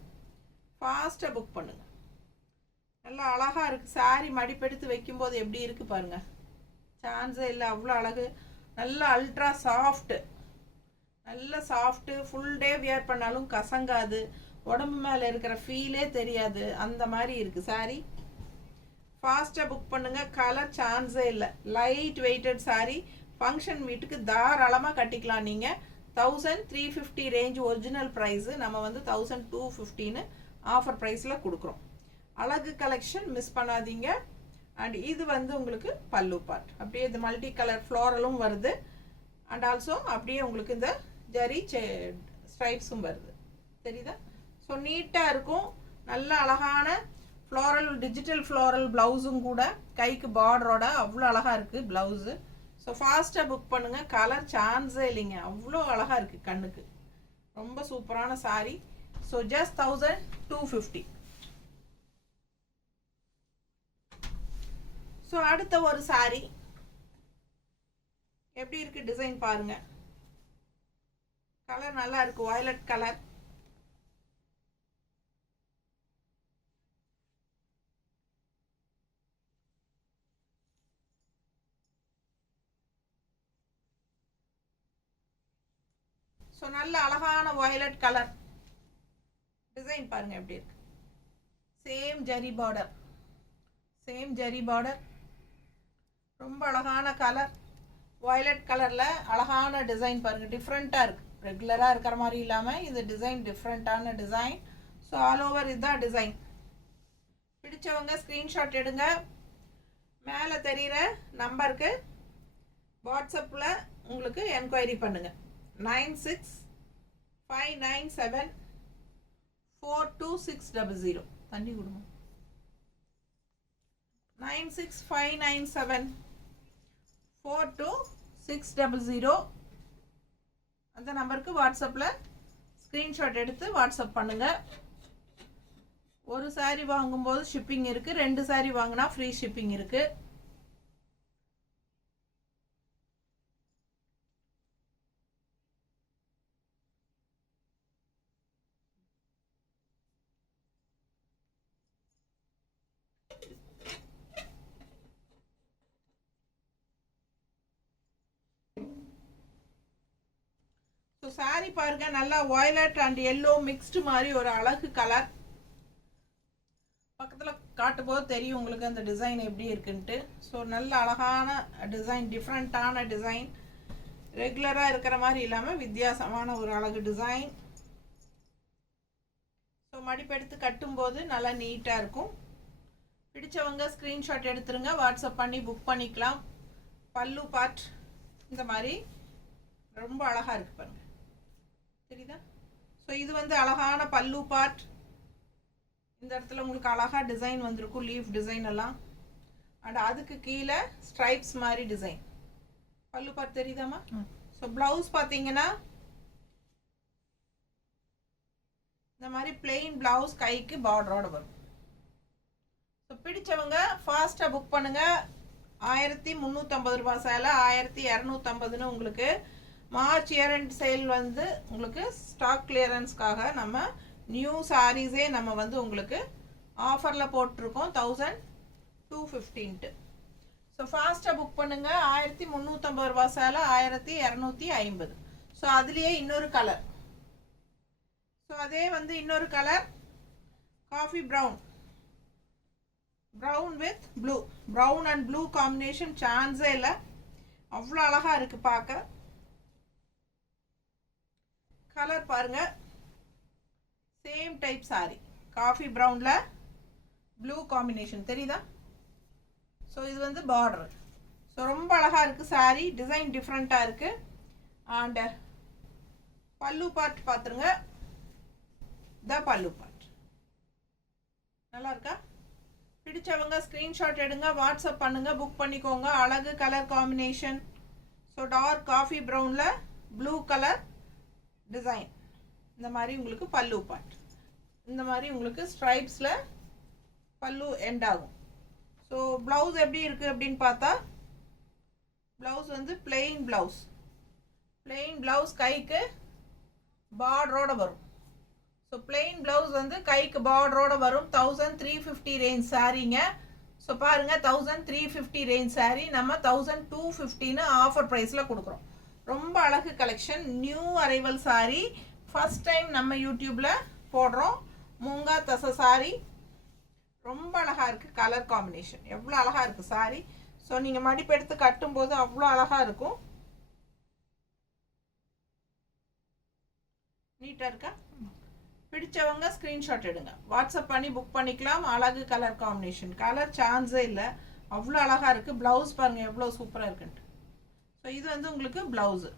ஃபாஸ்ட்டாக புக் பண்ணுங்கள். நல்லா அழகாக இருக்குது. சாரி மடிப்பெடுத்து வைக்கும்போது எப்படி இருக்குது பாருங்கள், சான்ஸே இல்லை, அவ்வளோ அழகு. நல்ல அல்ட்ரா சாஃப்ட்டு, நல்ல சாஃப்ட்டு. ஃபுல் டே வியர் பண்ணாலும் கசங்காது, உடம்பு மேலே இருக்கிற ஃபீலே தெரியாது, அந்த மாதிரி இருக்குது சாரி. ஃபாஸ்ட்டாக புக் பண்ணுங்கள். கலர் சான்ஸே இல்லை. Light weighted sorry. ஃபங்க்ஷன் வீட்டுக்கு தாராளமாக கட்டிக்கலாம் நீங்கள். 1350 ரேஞ்ச் ஒரிஜினல் ப்ரைஸு. நம்ம வந்து 1250ன்னு ஆஃபர் ப்ரைஸில் கொடுக்குறோம். அழகு கலெக்ஷன் மிஸ் பண்ணாதீங்க. அண்ட் இது வந்து உங்களுக்கு பல்லு பார்ட். அப்படியே இது மல்டி கலர் ஃப்ளோரலும் வருது. அண்ட் ஆல்சோ அப்படியே உங்களுக்கு இந்த ஜரி ஸ்ட்ரைப்ஸும் வருது, தெரியுதா? ஸோ நீட்டாக இருக்கும். நல்ல அழகான ஃப்ளோரல் டிஜிட்டல் ஃப்ளோரல் ப்ளவுஸும் கூட, கைக்கு பார்டரோட அவ்வளோ அழகாக இருக்குது ப்ளவுஸு. ஸோ ஃபாஸ்ட்டாக புக் பண்ணுங்கள். கலர் சான்ஸே இல்லைங்க, அவ்வளோ அழகாக இருக்குது கண்ணுக்கு. ரொம்ப சூப்பரான சாரி. So just 1250. ஸோ அடுத்த ஒரு சாரி எப்படி இருக்கு டிசைன் பாருங்க. கலர் நல்லா இருக்கு, வயலட் கலர். ஸோ நல்ல அழகான வயலட் கலர் டிசைன் பாருங்க எப்படி இருக்கு. Same zari border, same zari border. ரொம்ப அழகான கலர், வயலட் கலரில் அழகான டிசைன் பாருங்கள். டிஃப்ரெண்ட்டாக இருக்குது, ரெகுலராக இருக்கிற மாதிரி இல்லாமல் இது டிசைன் டிஃப்ரெண்ட்டான டிசைன். ஸோ ஆல் ஓவர் இதுதான் டிசைன். பிடிச்சவங்க ஸ்க்ரீன்ஷாட் எடுங்க. மேலே தெரிகிற நம்பருக்கு வாட்ஸ்அப்பில் உங்களுக்கு என்கொயரி பண்ணுங்கள். 9659974260. தண்ணி கொடுங்க. 9659742600 அந்த நம்பருக்கு வாட்ஸ்அப்பில் ஸ்க்ரீன்ஷாட் எடுத்து வாட்ஸ்அப் பண்ணுங்கள். ஒரு சாரீ வாங்கும்போது ஷிப்பிங் இருக்குது, 2 சாரீ வாங்கினா ஃப்ரீ ஷிப்பிங் இருக்குது. ஸோ சாரீ பாருங்க, நல்லா வயலட் அண்ட் எல்லோ மிக்ஸ்டு மாதிரி ஒரு அழகு கலர். பக்கத்தில் காட்டும்போது தெரியும் உங்களுக்கு அந்த டிசைன் எப்படி இருக்குன்ட்டு. ஸோ நல்ல அழகான டிசைன், டிஃப்ரெண்ட்டான டிசைன். ரெகுலராக இருக்கிற மாதிரி இல்லாமல் வித்தியாசமான ஒரு அழகு டிசைன். ஸோ மடிப்பெடுத்து கட்டும்போது நல்லா நீட்டாக இருக்கும். பிடிச்சவங்க ஸ்க்ரீன்ஷாட் எடுத்துருங்க, வாட்ஸ்அப் பண்ணி புக் பண்ணிக்கலாம். பல்லு பார்ட் இந்த மாதிரி ரொம்ப அழகாக இருக்குது பாருங்க, தெரியுதா? ஸோ இது வந்து அழகான பல்லு பார்ட். இந்த இடத்துல உங்களுக்கு அழகாக டிசைன் வந்திருக்கும், லீஃப் டிசைன் எல்லாம். அண்ட் அதுக்கு கீழே ஸ்ட்ரைப்ஸ் மாதிரி டிசைன். பல்லு பார்ட் தெரியுதாம்மா? ஸோ ப்ளவுஸ் பார்த்தீங்கன்னா இந்த மாதிரி பிளெயின் ப்ளவுஸ், கைக்கு பார்டரோட வரும். ஸோ பிடிச்சவங்க ஃபாஸ்ட்டாக புக் பண்ணுங்கள். 1350 ரூபா சேலை 1250ன்னு உங்களுக்கு மார்ச் இயர் அண்ட் சேல் வந்து உங்களுக்கு ஸ்டாக் கிளியரன்ஸ்க்காக நம்ம நியூ சாரீஸே நம்ம வந்து உங்களுக்கு ஆஃபரில் போட்டிருக்கோம் 1250. ஸோ ஃபாஸ்ட்டாக புக் பண்ணுங்கள். 1350 ரூபா சேலை 1250. ஸோ அதுலேயே இன்னொரு கலர். ஸோ அதே வந்து இன்னொரு colour coffee brown, brown with blue. Brown and blue combination சான்ஸே இல்லை, அவ்வளோ அழகாக இருக்குது பார்க்க. கலர் பாருங்க, சேம் டைப் சாரி. காஃபி ப்ரௌனில் ப்ளூ காம்பினேஷன் தெரியுதா? ஸோ இது வந்து பார்டர். ஸோ ரொம்ப அழகாக இருக்குது saree, டிசைன் டிஃப்ரெண்ட்டாக இருக்குது. அண்ட் பல்லு பார்ட் பார்த்துருங்க, த பல்லு பார்ட் நல்லா இருக்கா? பிடிச்சவங்க ஸ்க்ரீன்ஷாட் எடுங்க, வாட்ஸ்அப் பண்ணுங்க, புக் பண்ணிக்கோங்க. அழகு colour combination. So dark coffee ப்ரௌனில் ப்ளூ கலர் டிசைன். இந்த மாதிரி உங்களுக்கு பல்லு பார்ட், இந்த மாதிரி உங்களுக்கு ஸ்ட்ரைப்ஸில் பல்லு எண்ட் ஆகும். ஸோ ப்ளவுஸ் எப்படி இருக்குது அப்படின்னு பார்த்தா, ப்ளவுஸ் வந்து பிளெயின் ப்ளவுஸ். பிளெயின் ப்ளவுஸ் கைக்கு பார்டரோட வரும். ஸோ பிளெயின் ப்ளவுஸ் வந்து கைக்கு பார்டரோட வரும். 1350 ரேஞ்ச் சாரீங்க. ஸோ பாருங்கள், 1350 ரேஞ்ச் சாரீ நம்ம 1250ன்னு ஆஃபர் ப்ரைஸில் கொடுக்குறோம். ரொம்ப அழகு collection, new arrival sari, first time நம்ம யூடியூப்பில் போடுறோம். மூங்கா தசை சாரீ ரொம்ப அழகாக இருக்குது. கலர் காம்பினேஷன் எவ்வளோ அழகாக இருக்குது சாரீ. ஸோ நீங்கள் மடிப்பு எடுத்து கட்டும்போது அவ்வளோ அழகாக இருக்கும். நீட்டாக இருக்கா? பிடிச்சவங்க ஸ்க்ரீன்ஷாட் எடுங்க, வாட்ஸ்அப் பண்ணி புக் பண்ணிக்கலாம். அழகு கலர் காம்பினேஷன், கலர் சான்ஸே இல்லை, அவ்வளோ அழகாக இருக்குது. ப்ளவுஸ் பாருங்கள் எவ்வளோ சூப்பராக இருக்குன்ட்டு. ஸோ இது வந்து உங்களுக்கு ப்ளவுஸு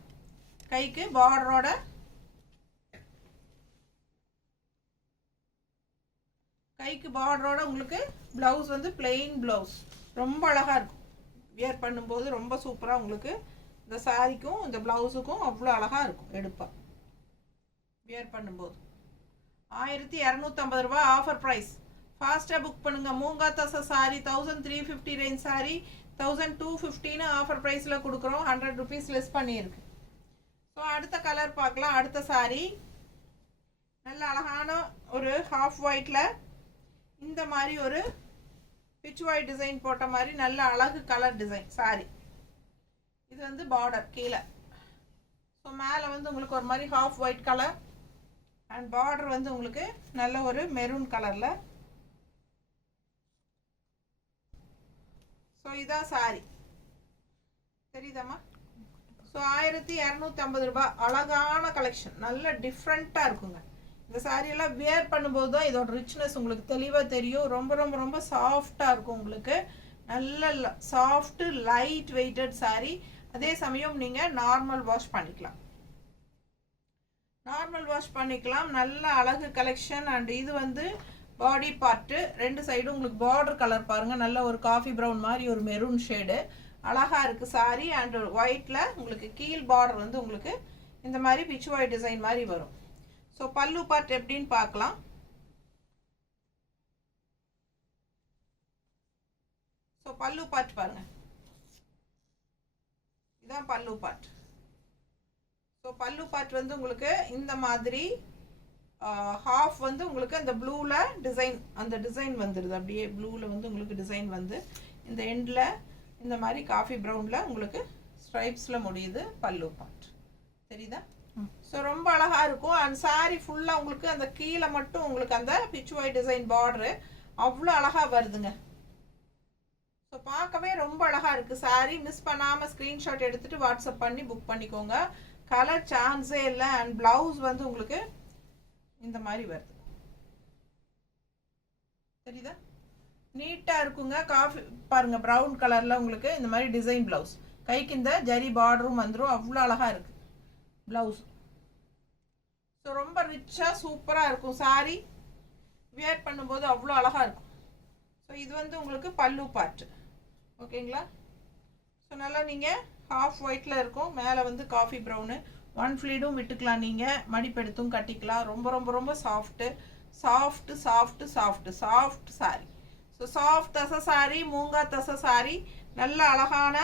கைக்கு பார்டரோட, உங்களுக்கு ப்ளவுஸ் வந்து பிளெயின் ப்ளவுஸ் ரொம்ப அழகாக இருக்கும். வியர் பண்ணும்போது ரொம்ப சூப்பராக உங்களுக்கு இந்த சாரிக்கும் இந்த ப்ளவுஸுக்கும் அவ்வளோ அழகாக இருக்கும். எடுப்பாக வியர் பண்ணும்போது 1250 ரூபா ஆஃபர் ப்ரைஸ். ஃபாஸ்ட்டாக புக் பண்ணுங்கள். மூங்கா தசை சாரி 1350 ரேஞ்ச் சாரி 1250ன்னு ஆஃபர் ப்ரைஸில் கொடுக்குறோம். 100 ருபீஸ் லெஸ் பண்ணியிருக்கு. ஸோ அடுத்த கலர் பார்க்கலாம். அடுத்த சாரி நல்ல அழகான ஒரு ஹாஃப் ஒயிட்டில் இந்த மாதிரி ஒரு பிச் ஒயிட் டிசைன் போட்ட மாதிரி நல்ல அழகு கலர் டிசைன் சாரி. இது வந்து பார்டர் கீழே. ஸோ மேலே வந்து உங்களுக்கு ஒரு மாதிரி half white colour and border வந்து உங்களுக்கு நல்ல ஒரு மெரூன் கலரில். ஸோ இதான் சாரி, தெரியுதாம்மா? ஸோ 1250 ரூபா. அழகான கலெக்ஷன், நல்ல டிஃப்ரெண்ட்டாக இருக்குங்க. இந்த சாரியெல்லாம் வியர் பண்ணும்போது தான் இதோட ரிச்னஸ் உங்களுக்கு தெளிவாக தெரியும். ரொம்ப ரொம்ப ரொம்ப சாஃப்டாக இருக்கும் உங்களுக்கு. நல்ல சாஃப்ட்டு லைட் வெயிட்டட் சாரீ. அதே சமயம் நீங்கள் நார்மல் வாஷ் பண்ணிக்கலாம், நல்ல அழகு கலெக்ஷன். அண்ட் இது வந்து பாடி பார்ட்டு, ரெண்டு சைடும் உங்களுக்கு பார்டர் கலர் பாருங்கள், நல்ல ஒரு காஃபி ப்ரௌன் மாதிரி ஒரு மெரூன் ஷேடு அழகாக இருக்குது சாரீ. அண்ட் ஒயிட்டில் உங்களுக்கு கீழ் பார்டர் வந்து உங்களுக்கு இந்த மாதிரி பிச் ஒயிட் டிசைன் மாதிரி வரும். ஸோ பல்லு பார்ட் எப்படின்னு பார்க்கலாம். ஸோ பல்லு பார்ட் பாருங்க, இதுதான் பல்லு பார்ட். ஸோ பல்லு பார்ட் வந்து உங்களுக்கு இந்த மாதிரி ஹாஃப் வந்து உங்களுக்கு அந்த ப்ளூவில் டிசைன், அந்த டிசைன் வந்துடுது. அப்படியே ப்ளூவில் வந்து உங்களுக்கு டிசைன் வந்து இந்த எண்டில் இந்த மாதிரி காஃபி ப்ரௌனில் உங்களுக்கு ஸ்ட்ரைப்ஸில் முடியுது பல்லு பார்ட். தெரியுதா? ஸோ ரொம்ப அழகாக இருக்கும். அண்ட் சாரீ ஃபுல்லாக உங்களுக்கு அந்த கீழே மட்டும் உங்களுக்கு அந்த பிச் ஒயிட் டிசைன் பார்டரு அவ்வளோ அழகாக வருதுங்க. ஸோ பார்க்கவே ரொம்ப அழகாக இருக்குது சாரீ. மிஸ் பண்ணாமல் ஸ்க்ரீன்ஷாட் எடுத்துகிட்டு வாட்ஸ்அப் பண்ணி புக் பண்ணிக்கோங்க. கலர் சான்ஸே இல்லை. அண்ட் ப்ளவுஸ் வந்து உங்களுக்கு இந்த மாதிரி வருது, தெரியுதா? நீட்டாக இருக்குங்க. காஃபி பாருங்கள் ப்ரௌன் கலரில் உங்களுக்கு இந்த மாதிரி டிசைன் ப்ளவுஸ், கைக்கு இந்த ஜரி பார்டரும் வந்துடும். அவ்வளோ அழகாக இருக்குது ப்ளவுஸ். ஸோ ரொம்ப ரிச்சாக சூப்பராக இருக்கும் சாரீ. வியர் பண்ணும்போது அவ்வளோ அழகாக இருக்கும். ஸோ இது வந்து உங்களுக்கு பல்லு பார்ட்டு, ஓகேங்களா? ஸோ நல்லா நீங்கள் ஹாஃப் ஒயிட்டில் இருக்கும், மேலே வந்து காஃபி ப்ரௌனு, ஒன் ஃப்ளீடும் விட்டுக்கலாம், நீங்கள் மடிப்பெடுத்தும் கட்டிக்கலாம். ரொம்ப ரொம்ப ரொம்ப soft soft soft soft soft sari. So soft தசை சாரீ, மூங்கா தசை சாரீ, நல்ல அழகான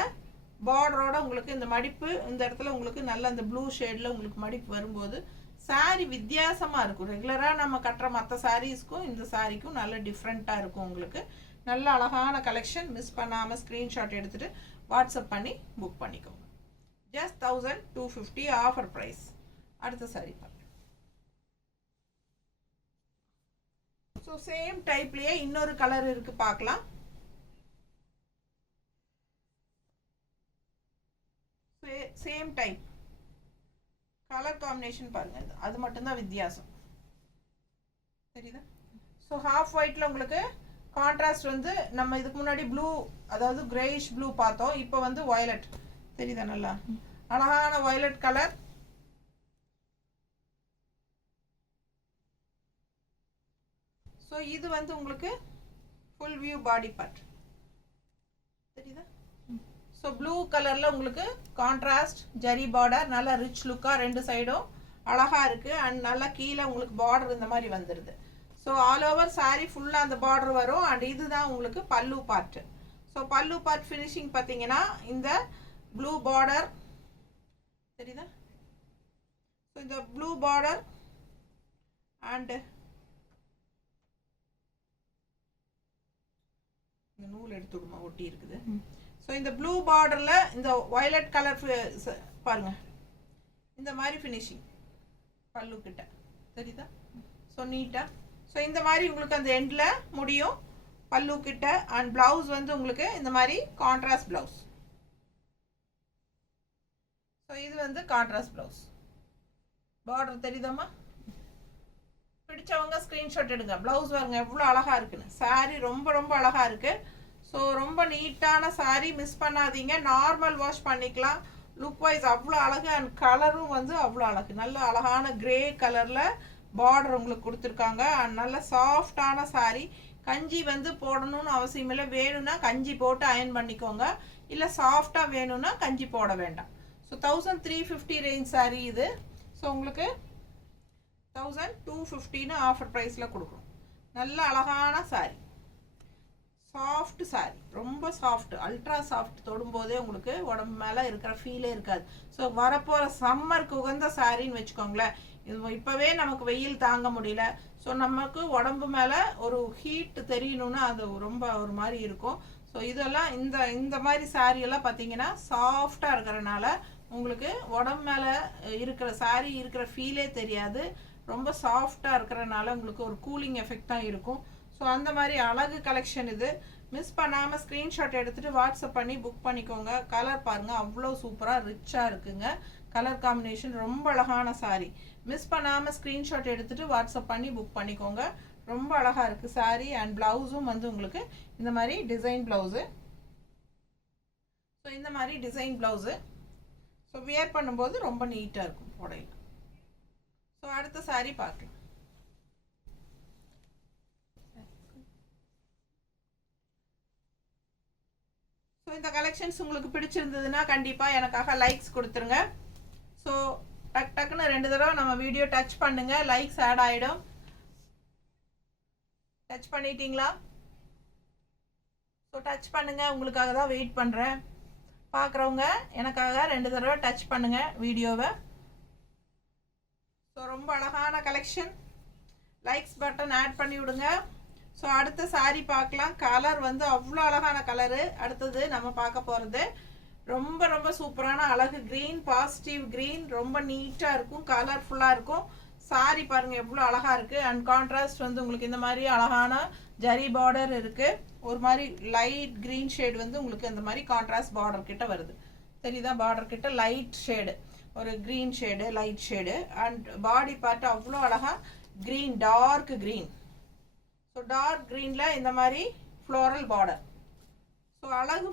பார்டரோட உங்களுக்கு இந்த மடிப்பு இந்த இடத்துல உங்களுக்கு நல்ல அந்த ப்ளூ ஷேடில் உங்களுக்கு மடிப்பு வரும்போது சாரீ வித்தியாசமாக இருக்கும். ரெகுலராக நம்ம கட்டுற மற்ற சாரீஸ்க்கும் இந்த சாரீக்கும் நல்ல டிஃப்ரெண்ட்டாக இருக்கும் உங்களுக்கு. நல்ல அழகான கலெக்ஷன். மிஸ் பண்ணாமல் ஸ்க்ரீன்ஷாட் எடுத்துகிட்டு வாட்ஸ்அப் பண்ணி புக் பண்ணிக்கோங்க. Just 1250 offer price. அடுத்த சாரீ பார்க்கலாம். ஸோ சேம் டைப்லேயே இன்னொரு கலர் இருக்குது, பார்க்கலாம். சேம் டைப் கலர் காம்பினேஷன் பாருங்க, அது மட்டும்தான் வித்தியாசம், தெரியுதா? ஸோ ஹாஃப் ஒயிட்டில் உங்களுக்கு கான்ட்ராஸ்ட் வந்து நம்ம இதுக்கு முன்னாடி ப்ளூ, அதாவது கிரேயிஷ் ப்ளூ பார்த்தோம். இப்போ வந்து வயலட் தெரியுதா, நல்லா அழகான வயலட் கலர். ஸோ இது வந்து உங்களுக்கு ஃபுல் வியூ பாடி பார்ட் தெரியுதா. ஸோ ப்ளூ கலரில் உங்களுக்கு கான்ட்ராஸ்ட் ஜரி பார்டர், நல்லா ரிச் லுக்காக ரெண்டு சைடும் அழகாக இருக்குது. அண்ட் நல்லா கீழே உங்களுக்கு பார்டர் இந்த மாதிரி வந்துடுது. ஸோ ஆல் ஓவர் சாரீ ஃபுல்லாக அந்த பார்டர் வரும். அண்ட் இதுதான் உங்களுக்கு பல்லு பார்ட்டு. ஸோ பல்லு பார்ட் ஃபினிஷிங் பார்த்தீங்கன்னா இந்த ப்ளூ பார்டர் தெரியுதா. ஸோ இந்த ப்ளூ பார்டர் அண்டு இந்த நூல் எடுத்து விடுமா, ஒட்டி இருக்குது. ஸோ இந்த ப்ளூ பார்டரில் இந்த வயலட் கலர் பாருங்க, இந்த மாதிரி ஃபினிஷிங் பல்லு கிட்ட தெரியுதா. ஸோ நீட்டாக ஸோ இந்த மாதிரி உங்களுக்கு அந்த எண்டில் முடியும் பல்லு கிட்ட. அண்ட் பிளவுஸ் வந்து உங்களுக்கு இந்த மாதிரி கான்ட்ராஸ்ட் பிளவுஸ். ஸோ இது வந்து கான்ட்ராஸ்ட் பிளவுஸ். பார்டர் தெரியுதாம்மா. பிடிச்சவங்க ஸ்க்ரீன்ஷாட் எடுங்க. பிளவுஸ் பாருங்க எவ்வளோ அழகாக இருக்குன்னு. சாரீ ரொம்ப ரொம்ப அழகாக இருக்குது. ஸோ ரொம்ப நீட்டான சாரீ, மிஸ் பண்ணாதீங்க. நார்மல் வாஷ் பண்ணிக்கலாம். லுக் வைஸ் அவ்வளோ அழகு. அண்ட் கலரும் வந்து அவ்வளோ அழகு. நல்ல அழகான கிரே கலரில் பார்டர் உங்களுக்கு கொடுத்துருக்காங்க. அண்ட் நல்ல சாஃப்டான சாரீ. கஞ்சி வந்து போடணும்னு அவசியம் இல்லை. வேணும்னா கஞ்சி போட்டு அயன் பண்ணிக்கோங்க. இல்லை சாஃப்டாக வேணும்னா கஞ்சி போட வேண்டாம். ஸோ 1350 ரேஞ்ச் சாரீ இது. ஸோ உங்களுக்கு 1250 ஆஃபர் ப்ரைஸில் கொடுக்குறோம். நல்ல அழகான சாரீ, சாஃப்ட் சாரீ, ரொம்ப சாஃப்ட், அல்ட்ரா சாஃப்ட். தொடும்போதே உங்களுக்கு உடம்பு மேலே இருக்கிற ஃபீலே இருக்காது. ஸோ வரப்போகிற சம்மருக்கு உகந்த சாரின்னு வச்சுக்கோங்களேன். இது இப்போவே நமக்கு வெயில் தாங்க முடியல. ஸோ நமக்கு உடம்பு மேலே ஒரு ஹீட் தெரியணும்னா அது ரொம்ப ஒரு மாதிரி இருக்கும். ஸோ இதெல்லாம் இந்த மாதிரி சாரியெல்லாம் பார்த்தீங்கன்னா சாஃப்டாக இருக்கிறனால உங்களுக்கு உடம்பு மேலே இருக்கிற சாரீ இருக்கிற ஃபீலே தெரியாது. ரொம்ப சாஃப்டாக இருக்கிறனால உங்களுக்கு ஒரு கூலிங் எஃபெக்டாக இருக்கும். ஸோ அந்த மாதிரி அழகு கலெக்ஷன் இது. மிஸ் பண்ணாமல் ஸ்க்ரீன்ஷாட் எடுத்துகிட்டு வாட்ஸ்அப் பண்ணி புக் பண்ணிக்கோங்க. கலர் பாருங்கள் அவ்வளோ சூப்பராக ரிச்சாக இருக்குங்க. கலர் காம்பினேஷன் ரொம்ப அழகான சாரீ. மிஸ் பண்ணாமல் ஸ்க்ரீன்ஷாட் எடுத்துகிட்டு வாட்ஸ்அப் பண்ணி புக் பண்ணிக்கோங்க. ரொம்ப அழகாக இருக்குது சாரீ. அண்ட் ப்ளவுஸும் வந்து உங்களுக்கு இந்த மாதிரி டிசைன் ப்ளவுஸு. ஸோ இந்த மாதிரி டிசைன் ப்ளவுஸு. ஸோ வியர் பண்ணும்போது ரொம்ப நீட்டாக இருக்கும் புடையில. ஸோ அடுத்த சாரீ பார்க்கலாம். ஸோ இந்த கலெக்ஷன்ஸ் உங்களுக்கு பிடிச்சிருந்ததுன்னா கண்டிப்பாக எனக்காக லைக்ஸ் கொடுத்துருங்க. ஸோ டக்குன்னு 2 தடவை நம்ம வீடியோ டச் பண்ணுங்க, லைக்ஸ் ஆட் ஆகிடும். டச் பண்ணிட்டீங்களா? ஸோ டச் பண்ணுங்க, உங்களுக்காக தான் வெயிட் பண்ணுறேன். பார்க்குறவங்க எனக்காக 2 தடவை டச் பண்ணுங்க வீடியோவை. ஸோ ரொம்ப அழகான கலெக்ஷன். லைக்ஸ் பட்டன் ஆட் பண்ணி விடுங்க. ஸோ அடுத்த சாரீ பார்க்கலாம். கலர் வந்து அவ்வளோ அழகான கலரு. அடுத்தது நம்ம பார்க்க போகிறது ரொம்ப ரொம்ப சூப்பரான அழகு க்ரீன், பாசிட்டிவ் க்ரீன். ரொம்ப நீட்டாக இருக்கும், கலர்ஃபுல்லாக இருக்கும். சாரீ பாருங்கள் எவ்வளோ அழகாக இருக்குது. அண்ட் கான்ட்ராஸ்ட் வந்து உங்களுக்கு இந்த மாதிரி அழகான ஜரி பார்டர் இருக்குது. ஒரு மாதிரி லைட் க்ரீன் ஷேடு வந்து உங்களுக்கு இந்த மாதிரி கான்ட்ராஸ்ட் பார்டர் கிட்ட வருது. தெரியுதா? பார்டர் கிட்ட லைட் ஷேடு, ஒரு green shade, light shade. And body part அவ்வளோ அழகாக green, dark green. So dark க்ரீனில் இந்த மாதிரி ஃப்ளோரல் பார்டர். ஸோ அழகு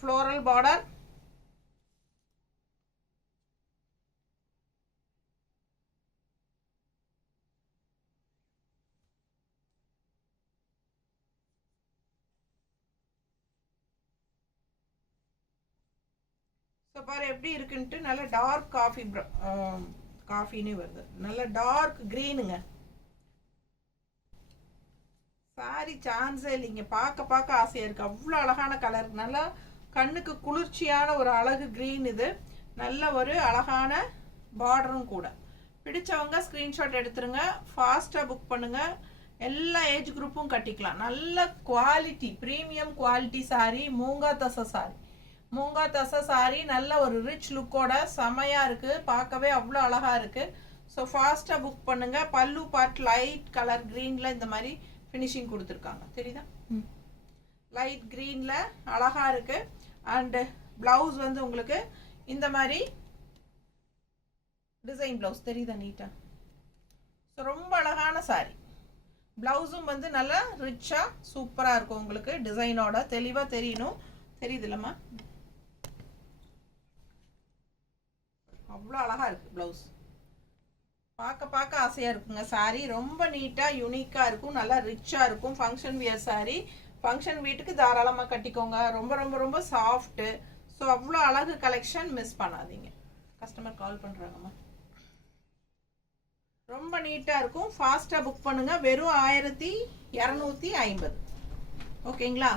ஃப்ளோரல் பார்டர். ஸோ பாரு எப்படி இருக்குன்ட்டு. நல்ல டார்க் காஃபின்னு வருது. நல்ல டார்க் க்ரீனுங்க. சாரி சான்ஸே இல்லைங்க. பார்க்க ஆசையாக இருக்குது. அவ்வளோ அழகான கலர். நல்லா கண்ணுக்கு குளிர்ச்சியான ஒரு அழகு க்ரீன் இது. நல்ல ஒரு அழகான பார்டரும் கூட. பிடிச்சவங்க ஸ்க்ரீன்ஷாட் எடுத்துருங்க, ஃபாஸ்ட்டாக புக் பண்ணுங்கள். எல்லா ஏஜ் குரூப்பும் கட்டிக்கலாம். நல்ல quality, premium quality sari. Moonga தசை சாரீ. நல்ல ஒரு ரிச் லுக்கோட செமையாக இருக்குது. பார்க்கவே அவ்வளோ அழகாக இருக்குது. ஸோ ஃபாஸ்ட்டாக புக் பண்ணுங்கள். பல்லு பார்ட் லைட் கலர் க்ரீனில் இந்த மாதிரி ஃபினிஷிங் கொடுத்துருக்காங்க. தெரியுதா? லைட் க்ரீனில் அழகாக இருக்குது. அண்டு ப்ளவுஸ் வந்து உங்களுக்கு இந்த மாதிரி டிசைன் ப்ளவுஸ். தெரியுதா நீட்டாக? ஸோ ரொம்ப அழகான சாரீ. ப்ளவுஸும் வந்து நல்லா ரிச்சாக சூப்பராக இருக்கும் உங்களுக்கு. டிசைனோட தெளிவாக தெரியணும். தெரியுது இல்லைம்மா? அவ்வளோ அழகாக இருக்குது ப்ளவுஸ். பார்க்க பார்க்க ஆசையாக இருக்குங்க. சாரீ ரொம்ப நீட்டாக யூனிக்காக இருக்கும். நல்லா ரிச்சாக இருக்கும். Function wear sari. ஃபங்க்ஷன் வீட்டுக்கு தாராளமாக கட்டிக்கோங்க. ரொம்ப ரொம்ப ரொம்ப சாஃப்ட்டு. ஸோ அவ்வளோ அழகு கலெக்ஷன். மிஸ் பண்ணாதீங்க. கஸ்டமர் கால் பண்ணுறாங்கம்மா. ரொம்ப நீட்டாக இருக்கும். ஃபாஸ்ட்டாக புக் பண்ணுங்கள். வெறும் 1250. ஓகேங்களா?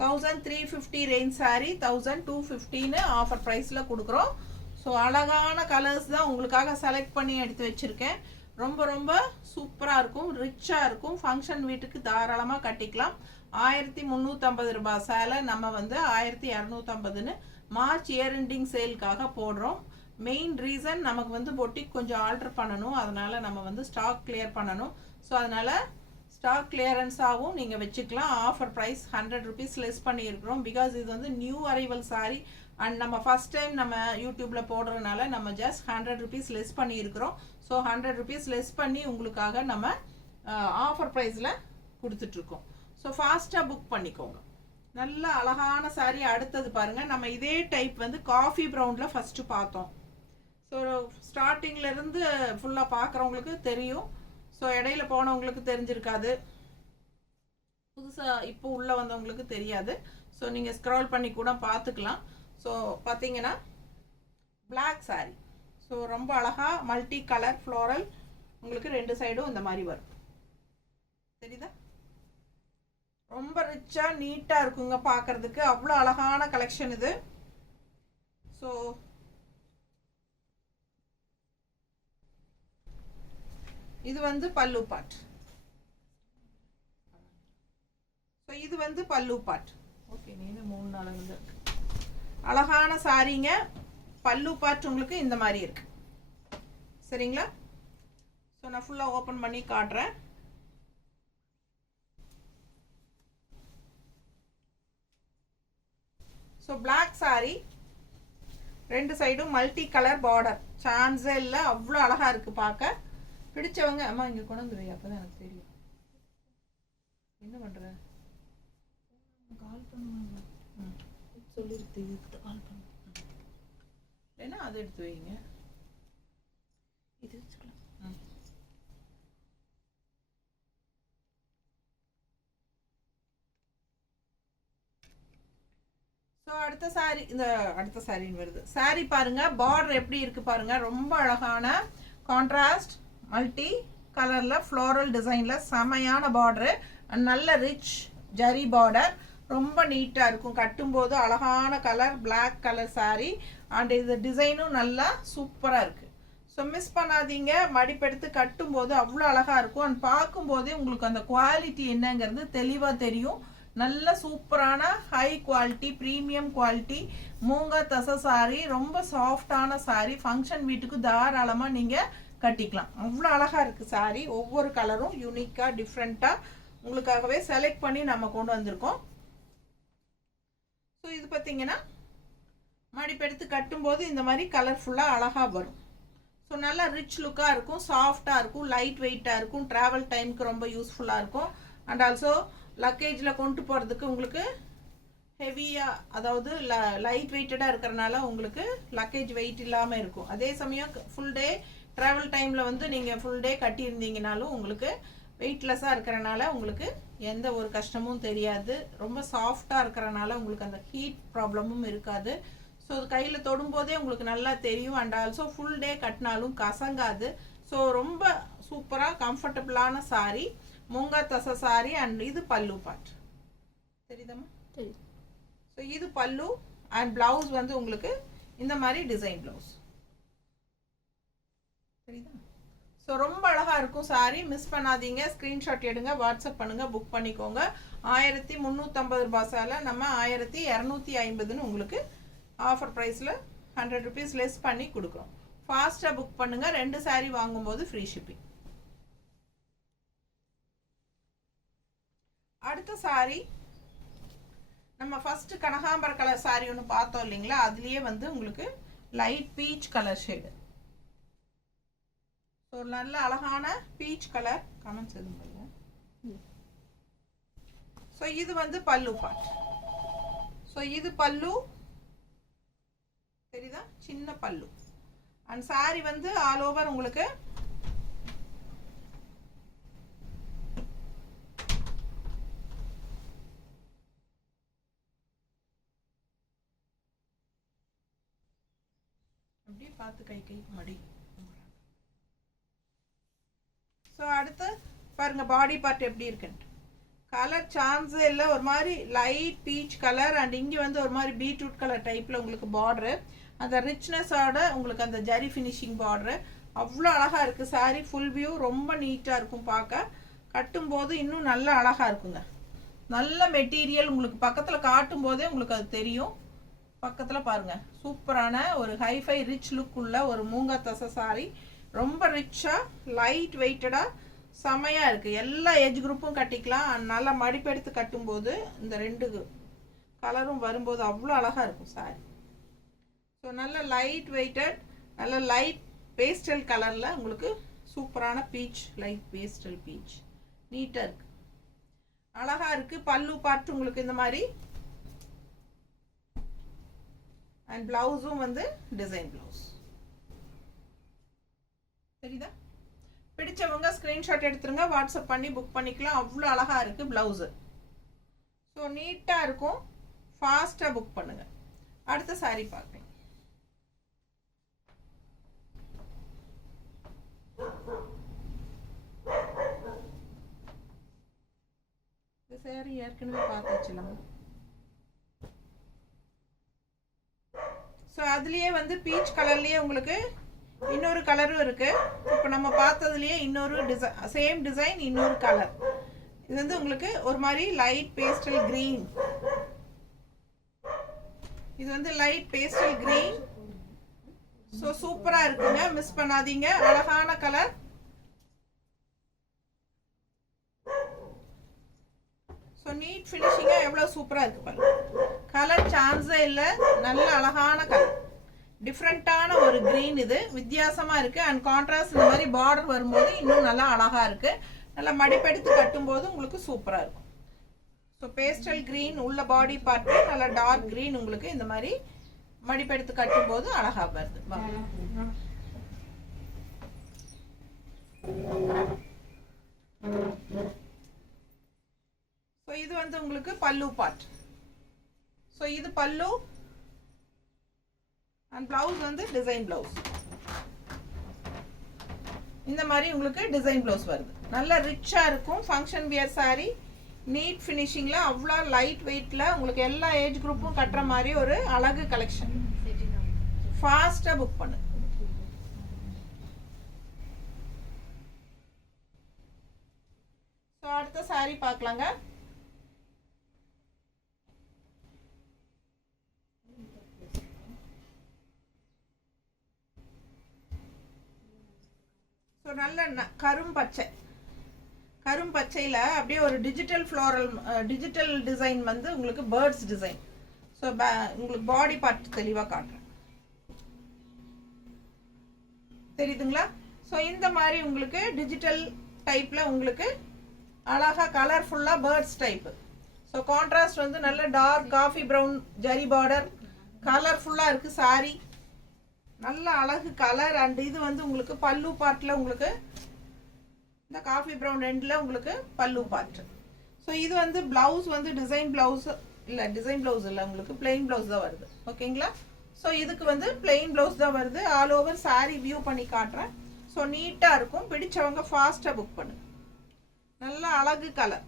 1350 ரேஞ்ச் சாரீ 1250ன்னு ஆஃபர் ப்ரைஸில் கொடுக்குறோம். ஸோ அழகான கலர்ஸ் தான் உங்களுக்காக செலக்ட் பண்ணி எடுத்து வச்சுருக்கேன். ரொம்ப ரொம்ப சூப்பராக இருக்கும். ரிச்சாக இருக்கும். ஃபங்க்ஷன் வீட்டுக்கு தாராளமாக கட்டிக்கலாம். 1350 ரூபாய் சேலை நம்ம வந்து 1250ன்னு மார்ச் இயர் எண்டிங் சேலுக்காக போடுறோம். மெயின் ரீசன் நமக்கு வந்து பொட்டிக் கொஞ்சம் ஆல்டர் பண்ணணும். அதனால் நம்ம வந்து ஸ்டாக் கிளியர் பண்ணணும். ஸோ அதனால் ஸ்டாக் கிளியரன்ஸாகவும் நீங்கள் வச்சுக்கலாம். ஆஃபர் ப்ரைஸ் 100 rupees லெஸ் பண்ணியிருக்கிறோம். பிகாஸ் இது வந்து நியூ அரைவல் சாரீ அண்ட் நம்ம ஃபஸ்ட் டைம் நம்ம யூடியூப்பில் போடுறதுனால நம்ம ஜஸ்ட் 100 rupees லெஸ் பண்ணியிருக்கிறோம். ஸோ 100 rupees லெஸ் பண்ணி உங்களுக்காக நம்ம ஆஃபர் ப்ரைஸில் கொடுத்துட்ருக்கோம். ஸோ ஃபாஸ்ட்டாக புக் பண்ணிக்கோங்க. நல்ல அழகான சாரீ. அடுத்தது பாருங்கள். நம்ம இதே டைப் வந்து காஃபி ப்ரௌனில் ஃபஸ்ட்டு பார்த்தோம். ஸோ ஸ்டார்டிங்லேருந்து ஃபுல்லாக பார்க்குறவங்களுக்கு தெரியும். ஸோ இடையில போனவங்களுக்கு தெரிஞ்சிருக்காது. புதுசாக இப்போ உள்ளே வந்தவங்களுக்கு தெரியாது. ஸோ நீங்கள் ஸ்க்ரால் பண்ணி கூட பார்த்துக்கலாம். ஸோ பார்த்தீங்கன்னா பிளாக் சாரீ. ஸோ ரொம்ப அழகாக மல்டி கலர் ஃப்ளோரல் உங்களுக்கு 2 சைடும் இந்த மாதிரி வரும். தெரியுதா? ரொம்ப ரிச்சாக நீட்டாக இருக்குங்க பார்க்குறதுக்கு. அவ்வளோ அழகான கலெக்ஷன் இது. ஸோ இது வந்து பல்லு பார்ட். ஸோ இது வந்து பல்லு பார்ட். ஓகே, நீங்க 3 நாள் வந்து இருக்கு. அழகான சாரீங்க. பல்லு பார்ட் உங்களுக்கு இந்த மாதிரி இருக்கு. சரிங்களா? ஸோ நான் ஃபுல்லாக ஓப்பன் பண்ணி காட்டுறேன். ஸோ பிளாக் சாரீ 2 சைடும் மல்டி கலர் பார்டர். சான்ஸே இல்லை. அவ்வளோ அழகாக இருக்குது பார்க்க. பிடிச்சவங்க அம்மா இங்கே கொண்டு வந்து வை. அப்போ தான் எனக்கு தெரியும். என்ன பண்ணுற? கால் பண்ணுவாங்க. சொல்லிருக்கு கால் பண்ணு. ஏன்னா அதை எடுத்து வைங்க. இது வச்சுக்கலாம். ஸோ அடுத்த சாரீ. இந்த அடுத்த சாரின்னு வருது. சாரீ பாருங்க. பார்டர் எப்படி இருக்கு பாருங்க. ரொம்ப அழகான கான்ட்ராஸ்ட் மல்டி கலரில் ஃப்ளோரல் டிசைனில் செமையான பார்டரு. நல்ல ரிச் ஜரி பார்டர். ரொம்ப நீட்டாக இருக்கும். கட்டும்போது அழகான colour black colour sari. And இது டிசைனும் நல்லா சூப்பராக இருக்குது. ஸோ மிஸ் பண்ணாதீங்க. மடிப்பெடுத்து கட்டும்போது அவ்வளோ அழகாக இருக்கும். அண்ட் பார்க்கும்போதே உங்களுக்கு அந்த குவாலிட்டி என்னங்கிறது தெளிவாக தெரியும். நல்ல சூப்பரான high quality premium quality moonga தசை சாரீ. ரொம்ப சாஃப்டான சாரீ. ஃபங்க்ஷன் வீட்டுக்கு தாராளமாக நீங்கள் கட்டிக்கலாம். அவ்வளோ அழகாக இருக்குது சாரீ. ஒவ்வொரு கலரும் யூனிக்காக டிஃப்ரெண்ட்டாக உங்களுக்காகவே செலக்ட் பண்ணி நம்ம கொண்டு வந்திருக்கோம். ஸோ இது பார்த்தீங்கன்னா மடிப்பெடுத்து கட்டும்போது இந்த மாதிரி கலர்ஃபுல்லாக அழகாக வரும். ஸோ நல்லா ரிச் லுக்காக இருக்கும். சாஃப்டாக இருக்கும். லைட் வெயிட்டாக இருக்கும். ட்ராவல் டைமுக்கு ரொம்ப யூஸ்ஃபுல்லாக இருக்கும். அண்ட் ஆல்சோ லக்கேஜில் கொண்டு போகிறதுக்கு உங்களுக்கு ஹெவியாக, அதாவது லைட் வெயிட்டடாக இருக்கிறனால உங்களுக்கு லக்கேஜ் வெயிட் இல்லாமல் இருக்கும். அதே சமயம் ஃபுல் டே ட்ராவல் டைமில் வந்து நீங்கள் ஃபுல் டே கட்டியிருந்தீங்கனாலும் உங்களுக்கு வெயிட்லெஸ்ஸாக இருக்கிறனால உங்களுக்கு எந்த ஒரு கஷ்டமும் தெரியாது. ரொம்ப சாஃப்டாக இருக்கிறனால உங்களுக்கு அந்த ஹீட் ப்ராப்ளமும் இருக்காது. ஸோ அது கையில் தொடும்போதே உங்களுக்கு நல்லா தெரியும். அண்ட் ஆல்சோ ஃபுல் டே கட்டினாலும் கசங்காது. ஸோ ரொம்ப சூப்பராக கம்ஃபர்டபுளான சாரீ. மூங்கா தசை சாரீ. அண்ட் இது பல்லு பார்ட். தெரியுதாம்மா? தெரியும். ஸோ இது பல்லு. அண்ட் பிளவுஸ் வந்து உங்களுக்கு இந்த மாதிரி டிசைன் பிளவுஸ். சரிதா? ஸோ ரொம்ப அழகாக இருக்கும் சாரீ. மிஸ் பண்ணாதீங்க. ஸ்க்ரீன்ஷாட் எடுங்க, வாட்ஸ்அப் பண்ணுங்கள், புக் பண்ணிக்கோங்க. 1350 ரூபாய் சேலை நம்ம 1250ன்னு உங்களுக்கு ஆஃபர் ப்ரைஸில் 100 rupees லெஸ் பண்ணி கொடுக்குறோம். ஃபாஸ்ட்டாக புக் பண்ணுங்கள். 2 சாரீ வாங்கும்போது ஃப்ரீ ஷிப்பிங். அடுத்த சாரீ நம்ம ஃபஸ்ட்டு கனகாம்பர கலர் சாரீ ஒன்று பார்த்தோம் இல்லைங்களா? அதுலேயே வந்து உங்களுக்கு light peach colour shade. So so நல்ல அழகான பீச் கலர் கமெண்ட்ஸ் எதுவும் பாருங்க. ஸோ இது வந்து பல்லு பார்ட். ஸோ இது பல்லு தெரியுதா, சின்ன பல்லு. அண்ட் சாரி வந்து ஆல் ஓவர் உங்களுக்கு அப்படியே பார்த்து கை கை மடி. ஸோ அடுத்து பாருங்க பாடி பார்ட் எப்படி இருக்குன்ட்டு. கலர் சான்ஸே இல்லை, ஒரு மாதிரி லைட் பீச் கலர் அண்ட் இங்கே வந்து ஒரு மாதிரி பீட்ரூட் கலர் டைப்பில் உங்களுக்கு பார்டரு, அந்த ரிச்னஸோட உங்களுக்கு அந்த ஜரி ஃபினிஷிங் பார்டரு அவ்வளோ அழகாக இருக்குது. சாரீ ஃபுல் வியூ ரொம்ப நீட்டாக இருக்கும், பார்க்க கட்டும்போது இன்னும் நல்ல அழகாக இருக்குங்க. நல்ல மெட்டீரியல் உங்களுக்கு பக்கத்தில் காட்டும் போதே உங்களுக்கு அது தெரியும். பக்கத்தில் பாருங்கள், சூப்பரான ஒரு ஹைஃபை ரிச் லுக் உள்ள ஒரு மூங்கா தசை சாரீ, ரொம்ப ரிச்சாக லைட் வெயிட்டடாக செமையாக இருக்குது. எல்லா ஏஜ் குரூப்பும் கட்டிக்கலாம். நல்லா மடிப்பெடுத்து கட்டும்போது இந்த ரெண்டு கலரும் வரும்போது அவ்வளோ அழகாக இருக்கும் சாரி. ஸோ நல்ல லைட் வெயிட்டட், நல்ல லைட் பேஸ்டல் கலரில் உங்களுக்கு சூப்பரான பீச், லைட் பேஸ்டல் பீச் நீட்டாக இருக்குது, அழகாக இருக்குது. பல்லு பார்த்து உங்களுக்கு இந்த மாதிரி அண்ட் ப்ளவுஸும் வந்து டிசைன் ப்ளவுஸ். சரிதா? பிடிச்சவங்க ஸ்க்ரீன்ஷாட் எடுத்துருங்க, வாட்ஸ்அப் பண்ணி புக் பண்ணிக்கலாம். அவ்வளோ அழகாக இருக்குது ப்ளவுஸு. ஸோ நீட்டாக இருக்கும், ஃபாஸ்ட்டாக புக் பண்ணுங்கள். அடுத்த சாரீ பார்க்கலாம். இந்த சாரீ ஏற்கனவே பார்த்து வச்சுலாம். ஸோ அதுலேயே வந்து பீச் கலர்லேயே உங்களுக்கு இன்னொரு கலரும் இருக்கு. இப்போ நம்ம பார்த்ததுலயே இன்னொரு டிசைன், சேம் டிசைன் இன்னொரு கலர். இது வந்து உங்களுக்கு ஒரு மாதிரி லைட் பேஸ்டல் கிரீன். இது வந்து லைட் பேஸ்டல் கிரீன். ஸோ சூப்பரா இருக்குங்க, மிஸ் பண்ணாதீங்க. அழகான கலர். ஸோ நீட் ஃபினிஷிங்கா எவ்வளவு சூப்பரா இருக்கு பாருங்க. கலர் சான்ஸே இல்லை, நல்ல அழகான கலர், டிஃப்ரெண்ட்டான ஒரு க்ரீன். இது வித்தியாசமாக இருக்குது. அண்ட் கான்ட்ராஸ்ட் இந்த மாதிரி பார்டர் வரும்போது இன்னும் நல்லா அழகாக இருக்குது. நல்லா மடிப்பெடுத்து கட்டும்போது உங்களுக்கு சூப்பராக இருக்கும். ஸோ பேஸ்டல் க்ரீன் உள்ள பாடி பார்ட்டு, நல்லா டார்க் க்ரீன் உங்களுக்கு இந்த மாதிரி மடிப்பெடுத்து கட்டும்போது அழகாக வருது. ஸோ இது வந்து உங்களுக்கு பல்லு பார்ட். ஸோ இது பல்லு அண்ட் பிளவுஸ் வந்து டிசைன் பிளவுஸ். இந்த மாதிரி உங்களுக்கு டிசைன் பிளவுஸ் வருது. நல்ல ரிச்சா இருக்கும். ஃபங்க்ஷன் வியர் சாரி, நீட் ஃபினிஷிங்ல, அவ்வளோ லைட் வெயிட்ல உங்களுக்கு எல்லா ஏஜ் குரூப்பும் கட்டுற மாதிரி ஒரு அழகு கலெக்ஷன். ஃபாஸ்டா புக் பண்ணு. ஸோ அடுத்த சாரி பார்க்கலாங்க. ஸோ நல்ல கரும்பச்சை, கரும்பச்சையில் அப்படியே ஒரு டிஜிட்டல் ஃப்ளோரல், டிஜிட்டல் டிசைன் வந்து உங்களுக்கு பேர்ட்ஸ் டிசைன். ஸோ உங்களுக்கு பாடி பார்ட் தெளிவாக காட்டுறேன், தெரியுதுங்களா? ஸோ இந்த மாதிரி உங்களுக்கு டிஜிட்டல் டைப்பில் உங்களுக்கு அழகாக கலர்ஃபுல்லாக பேர்ட்ஸ் டைப்பு. ஸோ கான்ட்ராஸ்ட் வந்து நல்ல dark coffee brown zari border, கலர்ஃபுல்லாக இருக்குது சாரி, நல்ல அழகு கலர். அண்ட் இது வந்து உங்களுக்கு பல்லு பார்ட்டில் உங்களுக்கு இந்த காஃபி ப்ரௌன் ரெண்டில் உங்களுக்கு பல்லு பார்ட். ஸோ இது வந்து ப்ளவுஸ் வந்து டிசைன் ப்ளவுஸ் இல்லை, டிசைன் ப்ளவுஸ் இல்லை, உங்களுக்கு பிளெயின் ப்ளவுஸ் தான் வருது. ஓகேங்களா? ஸோ இதுக்கு வந்து பிளெயின் ப்ளவுஸ் தான் வருது. ஆல் ஓவர் சாரி வியூ பண்ணி காட்டுறேன். ஸோ நீட்டாக இருக்கும். பிடிச்சவங்க ஃபாஸ்ட்டாக புக் பண்ணுங்க. நல்ல அழகு கலர்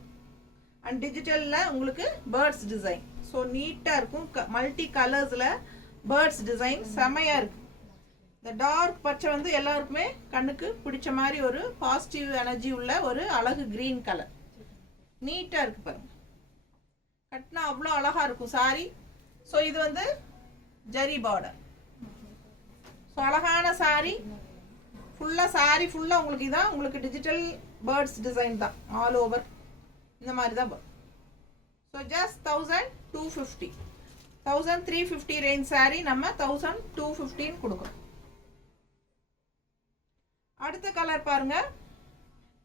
அண்ட் டிஜிட்டலில் உங்களுக்கு பேர்ட்ஸ் டிசைன். ஸோ நீட்டாக இருக்கும். மல்டி கலர்ஸில் பேர்ட்ஸ் டிசைன் செமையாக இருக்குது. இந்த டார்க் பச்சை வந்து எல்லாருக்குமே கண்ணுக்கு பிடிச்ச மாதிரி ஒரு பாசிட்டிவ் எனர்ஜி உள்ள ஒரு அழகு கிரீன் கலர். நீட்டாக இருக்குது பாருங்க. கட்டினா அவ்வளோ அழகாக இருக்கும் சாரி. ஸோ இது வந்து ஜரி பார்டர். ஸோ அழகான சாரி ஃபுல்லாக, சாரி ஃபுல்லாக உங்களுக்கு இதான் உங்களுக்கு டிஜிட்டல் பேர்ட்ஸ் டிசைன் தான் ஆல் ஓவர். இந்த மாதிரி தான் வரும். ஸோ ஜஸ்ட் 1250, 1350 ரேஞ்ச் சாரி நம்ம 1215 கொடுக்குறோம். அடுத்த கலர் பாருங்க,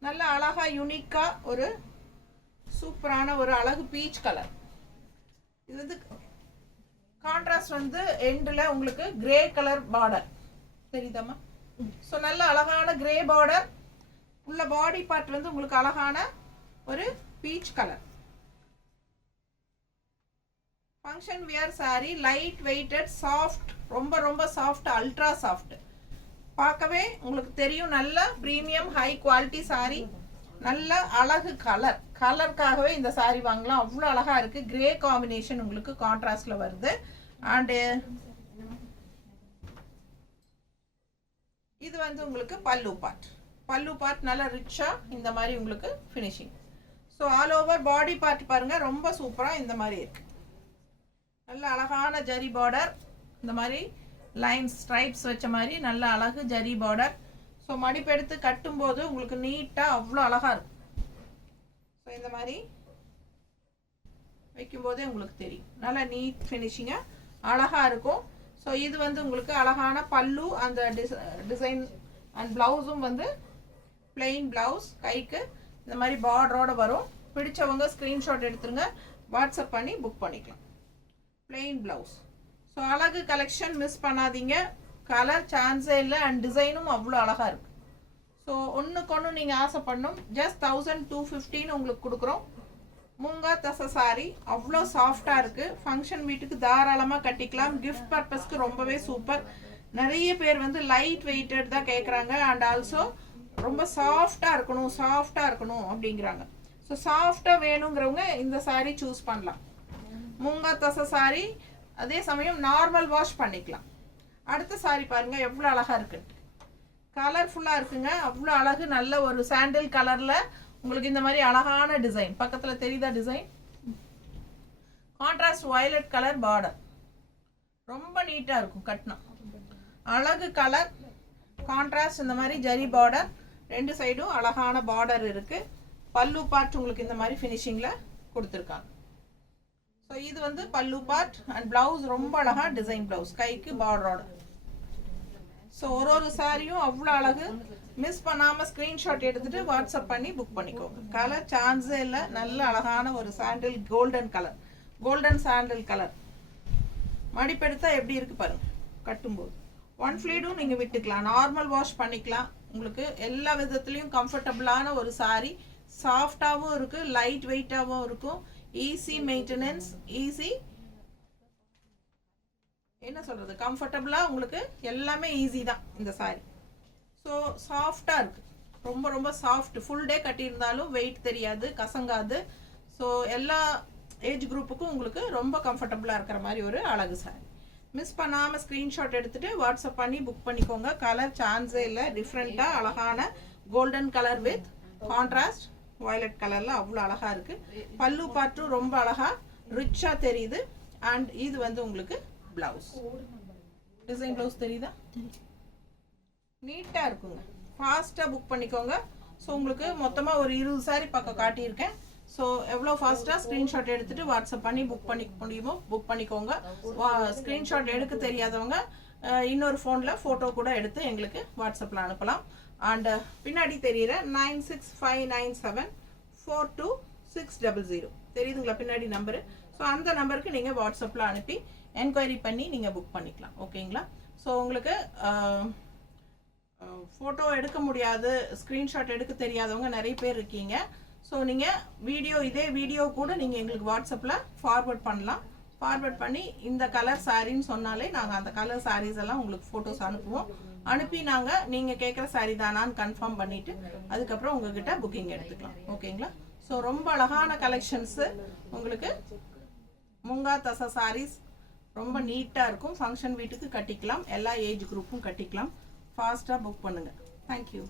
நல்ல அழகா யூனிக்கா ஒரு சூப்பரான ஒரு அழகு பீச் கலர். இது வந்து கான்ட்ராஸ்ட் வந்து எண்டில் உங்களுக்கு கிரே கலர் பார்டர் தெரியுதாம்மா? ஸோ நல்ல அழகான கிரே பார்டர், உள்ள பாடி பார்ட் வந்து உங்களுக்கு அழகான ஒரு peach colour. Function wear sari, light weighted, soft, ரொம்ப ரொம்ப சாஃப்ட், அல்ட்ரா சாஃப்ட். பார்க்கவே உங்களுக்கு தெரியும் நல்ல ப்ரீமியம் ஹை குவாலிட்டி சாரி. நல்ல அழகு கலர், கலருக்காகவே இந்த சாரி வாங்கலாம். அவ்வளோ அழகா இருக்கு. கிரே காம்பினேஷன் உங்களுக்கு கான்ட்ராஸ்ட்ல வருது. அண்டு இது வந்து உங்களுக்கு பல்லு பார்ட். பல்லு பார்ட் நல்ல ரிச்சா இந்த மாதிரி உங்களுக்கு finishing. So all over body part பாருங்க, ரொம்ப சூப்பரா இந்த மாதிரி இருக்கு. நல்ல அழகான ஜரி பார்டர், இந்த மாதிரி லைன்ஸ் ஸ்ட்ரைப்ஸ் வச்ச மாதிரி நல்ல அழகு ஜரி பார்டர். ஸோ மடிப்பெடுத்து கட்டும்போது உங்களுக்கு நீட்டாக அவ்வளோ அழகா இருக்கும். ஸோ இந்த மாதிரி வைக்கும்போதே உங்களுக்கு தெரியும் நல்லா நீட் ஃபினிஷிங்காக அழகாக இருக்கும். ஸோ இது வந்து உங்களுக்கு அழகான பல்லு, அந்த டிசைன் அண்ட் ப்ளவுஸும் வந்து பிளெயின் ப்ளவுஸ், கைக்கு இந்த மாதிரி பார்டரோடு வரும். பிடிச்சவங்க ஸ்க்ரீன்ஷாட் எடுத்துருங்க, வாட்ஸ்அப் பண்ணி புக் பண்ணிக்கலாம். Plain blouse. ஸோ அழகு கலெக்ஷன் மிஸ் பண்ணாதீங்க. கலர் சான்ஸே இல்லை அண்ட் டிசைனும் அவ்வளோ அழகாக இருக்குது. ஸோ ஒன்றுக்கு ஒன்று நீங்கள் ஆசைப்படணும். ஜஸ்ட் 1250 உங்களுக்கு கொடுக்குறோம். மூங்கா தசை சாரி அவ்வளோ சாஃப்டாக இருக்குது. ஃபங்க்ஷன் வீட்டுக்கு தாராளமாக கட்டிக்கலாம். கிஃப்ட் பர்பஸ்க்கு ரொம்பவே சூப்பர். நிறைய பேர் வந்து லைட் வெயிட்டட் தான் கேட்குறாங்க அண்ட் ஆல்சோ ரொம்ப சாஃப்டாக இருக்கணும் அப்படிங்கிறாங்க. ஸோ சாஃப்டாக வேணுங்கிறவங்க இந்த சாரீ சூஸ் பண்ணலாம். மூங்கா தசை சாரி, அதே சமயம் நார்மல் வாஷ் பண்ணிக்கலாம். அடுத்த சாரி பாருங்க எவ்வளோ அழகா இருக்கு, கலர்ஃபுல்லாக இருக்குங்க. அவ்வளோ அழகு. நல்ல ஒரு சாண்டில் கலர்ல உங்களுக்கு இந்த மாதிரி அழகான டிசைன். பக்கத்தில் தெரியுதா design? Contrast violet colour border, ரொம்ப நீட்டாக இருக்கும் கட்டினா. அழகு கலர் கான்ட்ராஸ்ட் இந்த மாதிரி ஜரி பார்டர், ரெண்டு சைடும் அழகான பார்டர் இருக்கு. பல்லு பார்ட் உங்களுக்கு இந்த மாதிரி ஃபினிஷிங்கில் கொடுத்துருக்காங்க. ஸோ இது வந்து பல்லு பார்ட் அண்ட் பிளவுஸ் ரொம்ப அழகா டிசைன் பிளவுஸ், கைக்கு பார்டரோட. ஸோ ஒரு சாரியும் அவ்வளோ அழகு. மிஸ் பண்ணாமல் ஸ்க்ரீன்ஷாட் எடுத்துட்டு வாட்ஸ்அப் பண்ணி புக் பண்ணிக்கோங்க. கலர் சான்ஸே இல்லை. நல்ல அழகான ஒரு sandal golden colour, golden sandal colour. மடிப்பெடுத்தா எப்படி இருக்கு பாருங்க கட்டும்போது. ஒன் ஃப்ளீடும் நீங்கள் விட்டுக்கலாம், நார்மல் வாஷ் பண்ணிக்கலாம். உங்களுக்கு எல்லா விதத்துலேயும் கம்ஃபர்டபுளான ஒரு சாரி. சாஃப்டாகவும் இருக்கு, லைட் வெயிட்டாகவும் இருக்கும். ஈஸி மெயின்டெனன்ஸ், ஈஸி என்ன சொல்றது, கம்ஃபர்டபுளா உங்களுக்கு எல்லாமே ஈஸி தான் இந்த சாரி. ஸோ சாஃப்டா இருக்கு, ரொம்ப ரொம்ப சாஃப்ட். ஃபுல் டே கட்டியிருந்தாலும் வெயிட் தெரியாது, கசங்காது. ஸோ எல்லா ஏஜ் குரூப்புக்கும் உங்களுக்கு ரொம்ப கம்ஃபர்டபுளா இருக்கிற மாதிரி ஒரு அழகு சாரி. மிஸ் பண்ணாமல் ஸ்க்ரீன்ஷாட் எடுத்துட்டு வாட்ஸ்அப் பண்ணி புக் பண்ணிக்கோங்க. கலர் சான்ஸே இல்லை. டிஃப்ரெண்ட்டாக அழகான golden colour with contrast violet கலர்ல அவ்வளோ அழகா இருக்கு. பல்லு பார்ட்டும் ரொம்ப அழகா ரிச்சா தெரியுது. அண்ட் இது வந்து உங்களுக்கு பிளவுஸ், டிசைன் பிளவுஸ் தெரியுதா? நீட்டா இருக்குங்க. ஃபாஸ்டா புக் பண்ணிக்கோங்க. ஸோ உங்களுக்கு மொத்தமாக ஒரு 20 சாரி பக்கம் காட்டியிருக்கேன். ஸோ எவ்வளோ ஃபாஸ்ட்டாக ஸ்க்ரீன்ஷாட் எடுத்துட்டு வாட்ஸ்அப் பண்ணி புக் பண்ணிக்க முடியுமோ புக் பண்ணிக்கோங்க. ஸ்க்ரீன்ஷாட் எடுக்க தெரியாதவங்க இன்னொரு ஃபோனில் ஃபோட்டோ கூட எடுத்து எங்களுக்கு வாட்ஸ்அப்பில் அனுப்பலாம். அண்ட் பின்னாடி தெரியுற 9659742600 தெரியுதுங்களா பின்னாடி நம்பரு? ஸோ அந்த நம்பருக்கு நீங்கள் வாட்ஸ்அப்பில் அனுப்பி என்கொயரி பண்ணி நீங்கள் புக் பண்ணிக்கலாம். ஓகேங்களா? ஸோ உங்களுக்கு ஃபோட்டோ எடுக்க முடியாது, ஸ்க்ரீன்ஷாட் எடுக்க தெரியாதவங்க நிறைய பேர் இருக்கீங்க. ஸோ நீங்கள் இதே வீடியோ கூட நீங்கள் எங்களுக்கு வாட்ஸ்அப்பில் ஃபார்வர்ட் பண்ணலாம். ஃபார்வர்ட் பண்ணி இந்த கலர் சாரின்னு சொன்னாலே நாங்கள் அந்த கலர் சாரீஸ் எல்லாம் உங்களுக்கு ஃபோட்டோஸ் அனுப்புவோம். அனுப்பி நீங்கள் கேட்குற சாரீ தானான்னு கன்ஃபார்ம் பண்ணிவிட்டு அதுக்கப்புறம் உங்ககிட்ட புக்கிங் எடுத்துக்கலாம். ஓகேங்களா? ஸோ ரொம்ப அழகான கலெக்ஷன்ஸு உங்களுக்கு மூங்கா தசை சாரீஸ் ரொம்ப நீட்டாக இருக்கும். ஃபங்க்ஷன் வீட்டுக்கு கட்டிக்கலாம், எல்லா ஏஜ் குரூப்பும் கட்டிக்கலாம். ஃபாஸ்ட்டாக புக் பண்ணுங்கள். தேங்க்யூ.